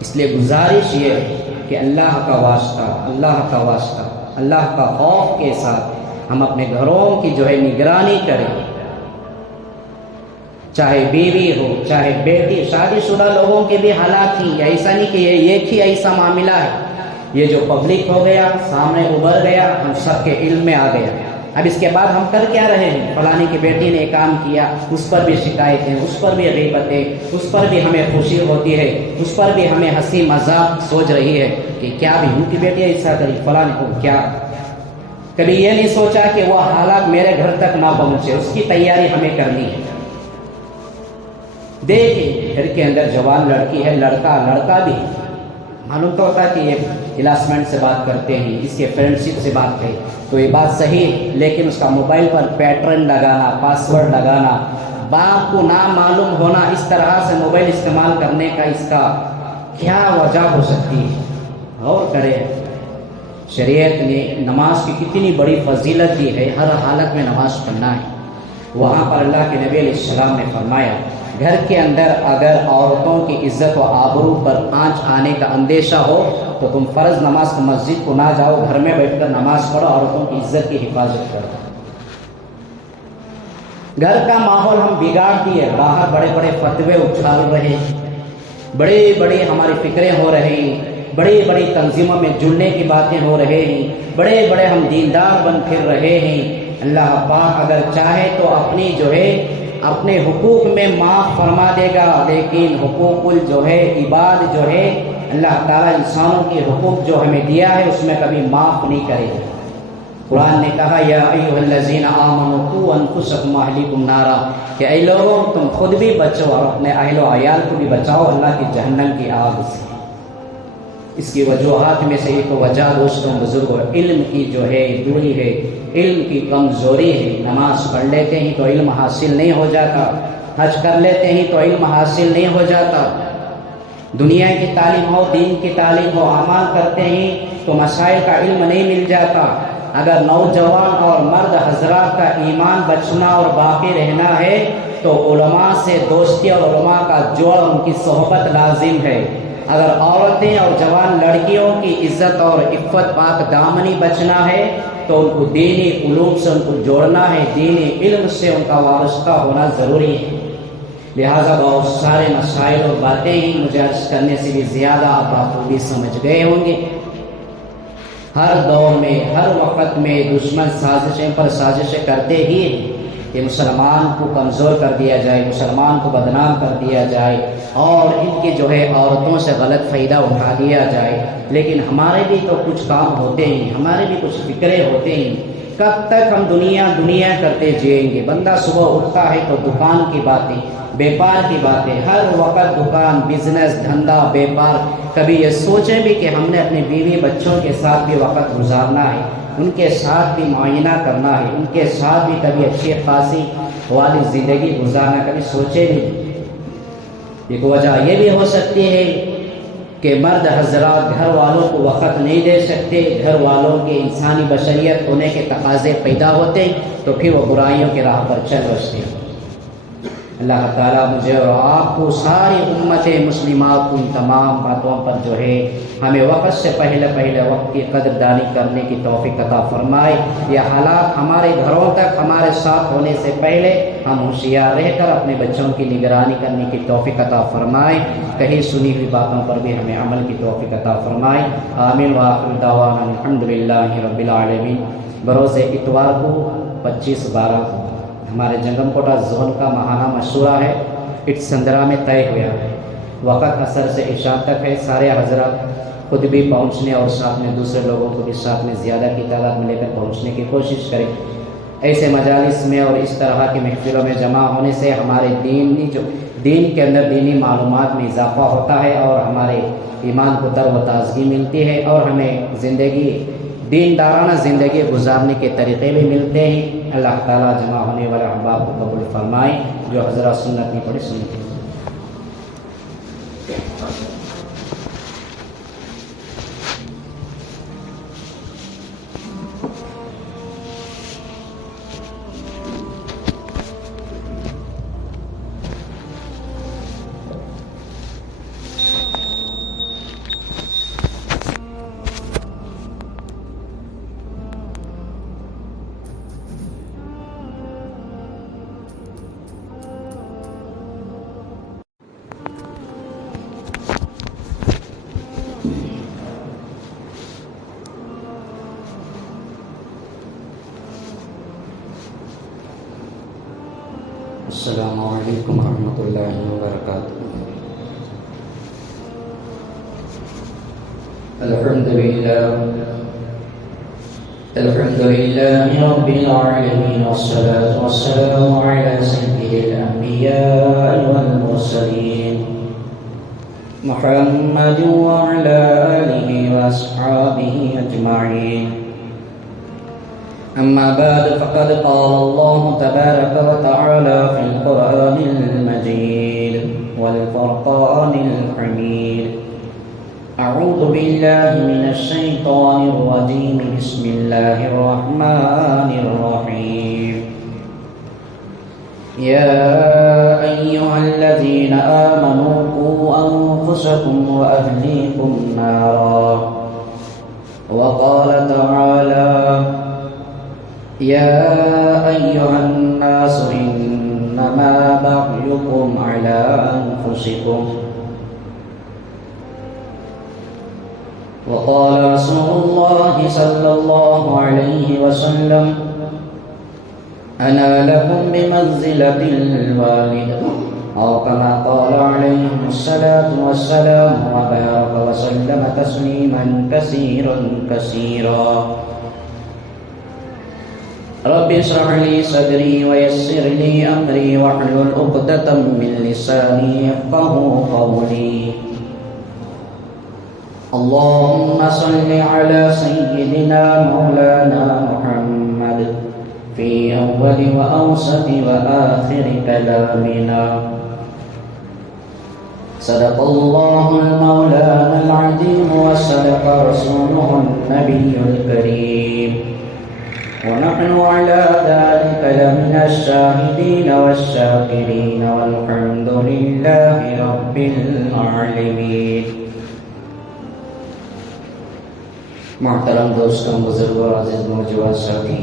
اس لیے گزارش یہ ہے کہ اللہ کا واسطہ، اللہ کا واسطہ، اللہ کا خوف کے ساتھ ہم اپنے گھروں کی جو ہے نگرانی کریں، چاہے بیوی ہو، چاہے بیٹی، شادی شدہ لوگوں کے بھی حالات ہی، ایسا نہیں کہ یہ ایک ہی ایسا معاملہ ہے، یہ جو پبلک ہو گیا، سامنے ابھر گیا، ہم سب کے علم میں آ گیا۔ اب اس کے بعد ہم کر کیا رہے ہیں؟ فلانی کی بیٹی نے کام کیا، اس پر بھی شکایتیں، اس پر بھی غیبتیں، اس پر بھی ہمیں خوشی ہوتی ہے، اس پر بھی ہمیں ہنسی مذاق سوچ رہی ہے کہ کیا بھی ان کی بیٹی ایسا کری، فلانی کو کیا۔ کبھی یہ نہیں سوچا کہ وہ حالات میرے گھر تک نہ پہنچے، اس کی تیاری ہمیں کرنی ہے۔ دیکھیں گھر کے اندر جوان لڑکی ہے، لڑکا بھی معلوم تو ہوتا ہے کہ یہ کلاس میٹ سے بات کرتے ہیں، اس کے فرینڈ شپ سے بات کریں تو یہ بات صحیح ہے، لیکن اس کا موبائل پر پیٹرن لگانا، پاسورڈ لگانا، باپ کو نہ معلوم ہونا، اس طرح سے موبائل استعمال کرنے کا اس کا کیا وجہ ہو سکتی ہے؟ غور کریں، شریعت نے نماز کی کتنی بڑی فضیلت دی ہے، ہر حالت میں نماز پڑھنا ہے۔ وہاں پر اللہ کے نبی علیہ السلام نے فرمایا، گھر کے اندر اگر عورتوں کی عزت و آبرو پر آنچ آنے کا اندیشہ ہو تو تم فرض نماز کو مسجد کو نہ جاؤ، گھر میں بیٹھ کر نماز پڑھو، عورتوں کی عزت کی حفاظت کرو۔ گھر کا ماحول ہم بگاڑ دیے، باہر بڑے بڑے فتوے اچھال رہے ہیں، بڑی بڑی ہماری فکریں ہو رہی ہیں، بڑی بڑی تنظیموں میں جڑنے کی باتیں ہو رہے ہیں، بڑے بڑے ہم دیندار بن پھر رہے ہیں۔ اللہ پاک اگر چاہے تو اپنی جو ہے اپنے حقوق میں معاف فرما دے گا، لیکن حقوق جو ہے عباد جو ہے اللہ تعالیٰ انسانوں کے حقوق جو ہمیں دیا ہے اس میں کبھی معاف نہیں کرے گا۔ قرآن نے کہا یا ایھا الذین آمنوا قوا انفسکم واہلیکم نارا، کہ اے لوگوں تم خود بھی بچو اور اپنے اہل و عیال کو بھی بچاؤ اللہ کی جہنم کی آگ سے۔ اس کی وجوہات میں سے ایک وجہ دوستوں بزرگوں علم کی جو ہے دوری ہے، علم کی کمزوری ہے۔ نماز پڑھ لیتے ہیں تو علم حاصل نہیں ہو جاتا، حج کر لیتے ہیں تو علم حاصل نہیں ہو جاتا، دنیا کی تعلیم ہو، دین کی تعلیم ہو، اعمال کرتے ہیں تو مسائل کا علم نہیں مل جاتا۔ اگر نوجوان اور مرد حضرات کا ایمان بچنا اور باقی رہنا ہے تو علماء سے دوستی اور علماء کا جوڑ، ان کی صحبت لازم ہے۔ اگر عورتیں اور جوان لڑکیوں کی عزت اور عفت پاک دامنی بچنا ہے تو ان کو دینی علوم سے ان کو جوڑنا ہے، دینی علم سے ان کا وابستہ ہونا ضروری ہے۔ لہٰذا بہت سارے مسائل اور باتیں ہی مجھے عرض کرنے سے بھی زیادہ آپ بخوبی سمجھ گئے ہوں گے۔ ہر دور میں، ہر وقت میں دشمن سازشیں پر سازشیں کرتے ہی ہیں کہ مسلمان کو کمزور کر دیا جائے، مسلمان کو بدنام کر دیا جائے اور ان کے جو ہے عورتوں سے غلط فائدہ اٹھا دیا جائے۔ لیکن ہمارے بھی تو کچھ کام ہوتے ہیں، ہمارے بھی کچھ فکرے ہوتے ہیں۔ کب تک ہم دنیا کرتے جئیں گے؟ بندہ صبح اٹھتا ہے تو دکان کی باتیں، بیپار کی باتیں، ہر وقت دکان، بزنس، دھندا، بیپار۔ کبھی یہ سوچیں بھی کہ ہم نے اپنے بیوی بچوں کے ساتھ بھی وقت گزارنا ہے، ان کے ساتھ بھی معائنہ کرنا ہے، ان کے ساتھ بھی کبھی اچھی خاصی والی زندگی گزارنا، کبھی سوچے نہیں۔ ایک وجہ یہ بھی ہو سکتی ہے کہ مرد حضرات گھر والوں کو وقت نہیں دے سکتے، گھر والوں کے انسانی بشریت ہونے کے تقاضے پیدا ہوتے تو پھر وہ برائیوں کے راہ پر چل بستے ہیں۔ اللہ تعالیٰ مجھے اور آپ کو ساری امت مسلمات کو ان تمام باتوں پر جو ہے ہمیں وقت سے پہلے وقت کی قدردانی کرنے کی توفیق عطا فرمائے. یہ حالات ہمارے گھروں تک ہمارے ساتھ ہونے سے پہلے ہم ہوشیار رہ کر اپنے بچوں کی نگرانی کرنے کی توفیق عطا فرمائے. کہیں سنی ہوئی باتوں پر بھی ہمیں عمل کی توفیق عطا فرمائے. آمین وآخر دعوانا الحمدللہ رب العالمین. بروز اتوار کو 25/12 کو ہمارے جنگم کوٹا زون کا ماہانہ مشورہ ہے اٹسندرا میں طے ہوا ہے. وقت عصر سے عشاء تک ہے. سارے حضرات خود بھی پہنچنے اور ساتھ میں دوسرے لوگوں کو بھی ساتھ میں زیادہ کی تعداد میں لے کر پہنچنے کی کوشش کریں. ایسے مجالس میں اور اس طرح کی محفلوں میں جمع ہونے سے ہمارے دین کے اندر دینی معلومات میں اضافہ ہوتا ہے اور ہمارے ایمان کو تر و تازگی ملتی ہے اور ہمیں دیندارانہ زندگی گزارنے کے طریقے بھی ملتے ہیں. اللہ تعالیٰ جمع ہونے والے احباب کو قبول فرمائے. جو حضرات سنت نہیں پڑھی سنت. السلام علیکم ورحمۃ اللہ وبرکاتہ. الحمد للہ رب العالمین والصلاة والسلام علی سید الانبیاء والمرسلین محمد وعلى آلہ واصحابہ اجمعین. أما بعد فقد قال الله تبارك وتعالى في القرآن المجيد والفرقان الحميد. أعوذ بالله من الشيطان الرجيم. بسم الله الرحمن الرحيم. يا أيها الذين آمنوا قوا أنفسكم وأهليكم نارا. وقال تعالى يا أيها الناس إنما بغيكم على أنفسكم. وقال رسول الله صلى الله عليه وسلم أنا لكم بمنزلة الوالد أو كما قال عليه الصلاة والسلام وبارك وسلم تسليما كثيرا كثيرا. رب اشرح لي صدري ويسر لي أمري واحلل عقدة من لساني يفقهوا قولي. اللهم صل على سيدنا مولانا محمد في أول وأوسط وآخر كلامنا. صدق الله المولانا العظيم وصدق رسوله النبي الكريم ونحن على ذلك لمن الشاهدين والشاكرين والحمد لله رب العالمين. محترم دوستوں، بزرگوں، عزیز نوجوان ساتھی،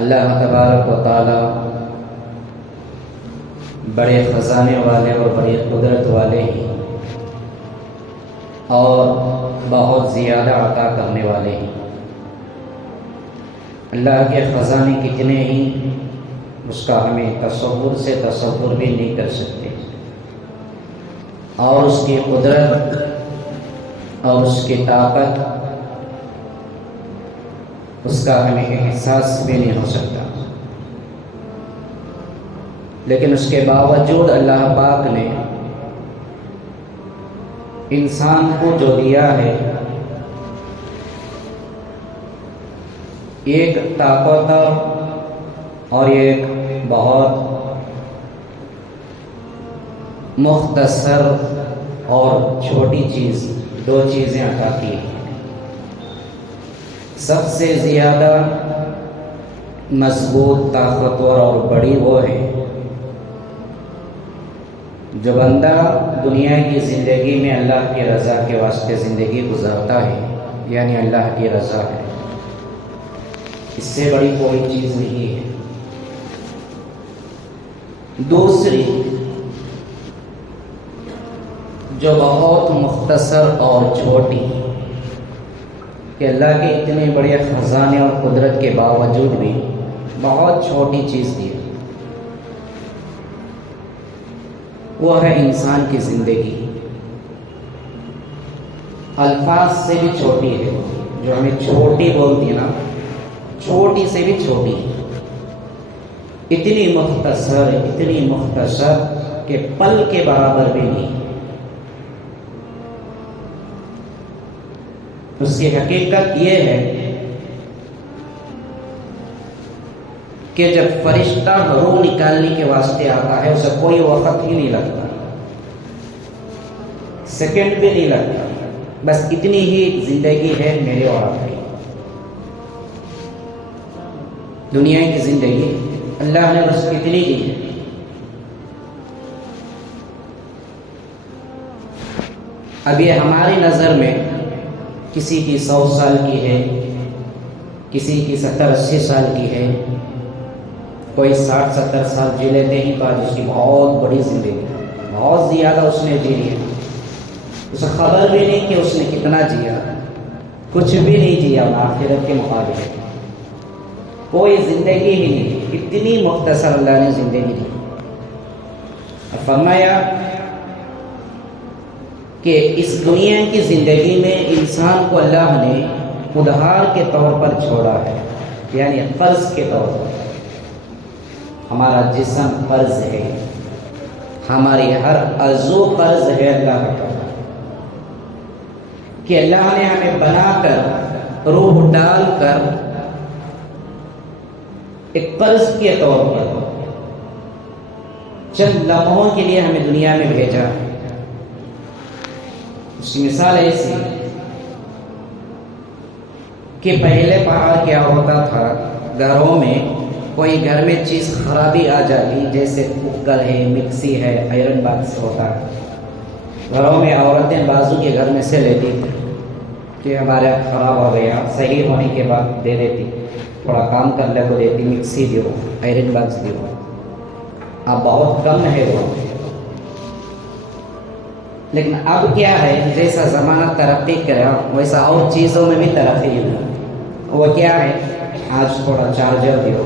اللہ تبارک و تعالی بڑے خزانے والے اور بڑی قدرت والے ہیں اور بہت زیادہ عطا کرنے والے ہیں. اللہ کے خزانے کتنے ہی اس کا ہمیں تصور سے تصور بھی نہیں کر سکتے، اور اس کی قدرت اور اس کی طاقت اس کا ہمیں احساس بھی نہیں ہو سکتا. لیکن اس کے باوجود اللہ پاک نے انسان کو جو دیا ہے، ایک طاقتور اور ایک بہت مختصر اور چھوٹی چیز، دو چیزیں عطا کی. سب سے زیادہ مضبوط، طاقتور اور بڑی وہ ہے جو بندہ دنیا کی زندگی میں اللہ کی رضا کے واسطے زندگی گزارتا ہے، یعنی اللہ کی رضا ہے۔ اس سے بڑی کوئی چیز نہیں ہے۔ دوسری جو بہت مختصر اور چھوٹی، کہ اللہ کے اتنے بڑے خزانے اور قدرت کے باوجود بھی بہت چھوٹی چیز دی، وہ ہے انسان کی زندگی۔ الفاظ سے بھی چھوٹی ہے، جو ہمیں چھوٹی بولتی ہے نا، چھوٹی سے بھی چھوٹی، اتنی مختصر کہ پل کے برابر بھی نہیں۔ اس کی حقیقت یہ ہے کہ جب فرشتہ روح نکالنے کے واسطے آتا ہے، اسے کوئی وقت ہی نہیں لگتا، سیکنڈ بھی نہیں لگتا، بس اتنی ہی زندگی ہے میرے اور آپ کی۔ دنیا کی زندگی اللہ نے بس اتنی دی ہے۔ اب یہ ہماری نظر میں کسی کی 100 سال کی ہے، کسی کی 70-80 سال کی ہے، کوئی 60-70 سال جی لیتے ہی بعد اس کی بہت بڑی زندگی، بہت زیادہ اس نے جی لی، اسے خبر بھی نہیں کہ اس نے کتنا جیا، کچھ بھی نہیں جیا آخرت کے مقابلے، کوئی زندگی ہی نہیں، اتنی مختصر اللہ نے زندگی دی۔ فرمایا کہ اس دنیا کی زندگی میں انسان کو اللہ نے ادھار کے طور پر چھوڑا ہے، یعنی قرض کے طور پر۔ ہمارا جسم قرض ہے، ہماری ہر عضو قرض ہے اللہ کا، کہ اللہ نے ہمیں بنا کر، روح ڈال کر ایک قرض کے طور پر چند لمحوں کے لیے ہمیں دنیا میں بھیجا۔ اس کی مثال ایسی کہ پہلے پہاڑ کیا ہوتا تھا، گھروں میں کوئی گھر میں چیز خرابی آ جاتی، جیسے کوکر ہے، مکسی ہے، آئرن باکس ہوتا ہے، گھروں میں عورتیں بازو کے گھر میں سے لیتی تھی کہ ہمارا خراب ہو گیا، صحیح ہونے کے بعد دے دیتی، تھوڑا کام کرنے کو دیتی، مکسی دیو، آئرن باکس دیو۔ اب بہت کم ہے وہ، لیکن اب کیا ہے، جیسا زمانہ ترقی کرا ویسا اور چیزوں میں بھی ترقی ہوا۔ وہ کیا ہے، آج تھوڑا چارجر دیو،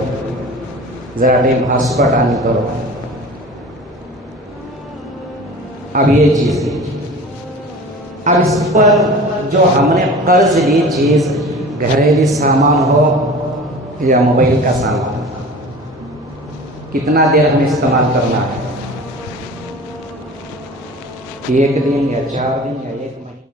ذرا ٹائم ہاسپٹ آن کرو، اب یہ چیز دی۔ اب اس پر جو ہم نے قرض لی چیز، گھریلو سامان ہو یا موبائل کا سامان، کتنا دیر ہمیں استعمال کرنا ہے، 1 دن یا 4 دن یا 1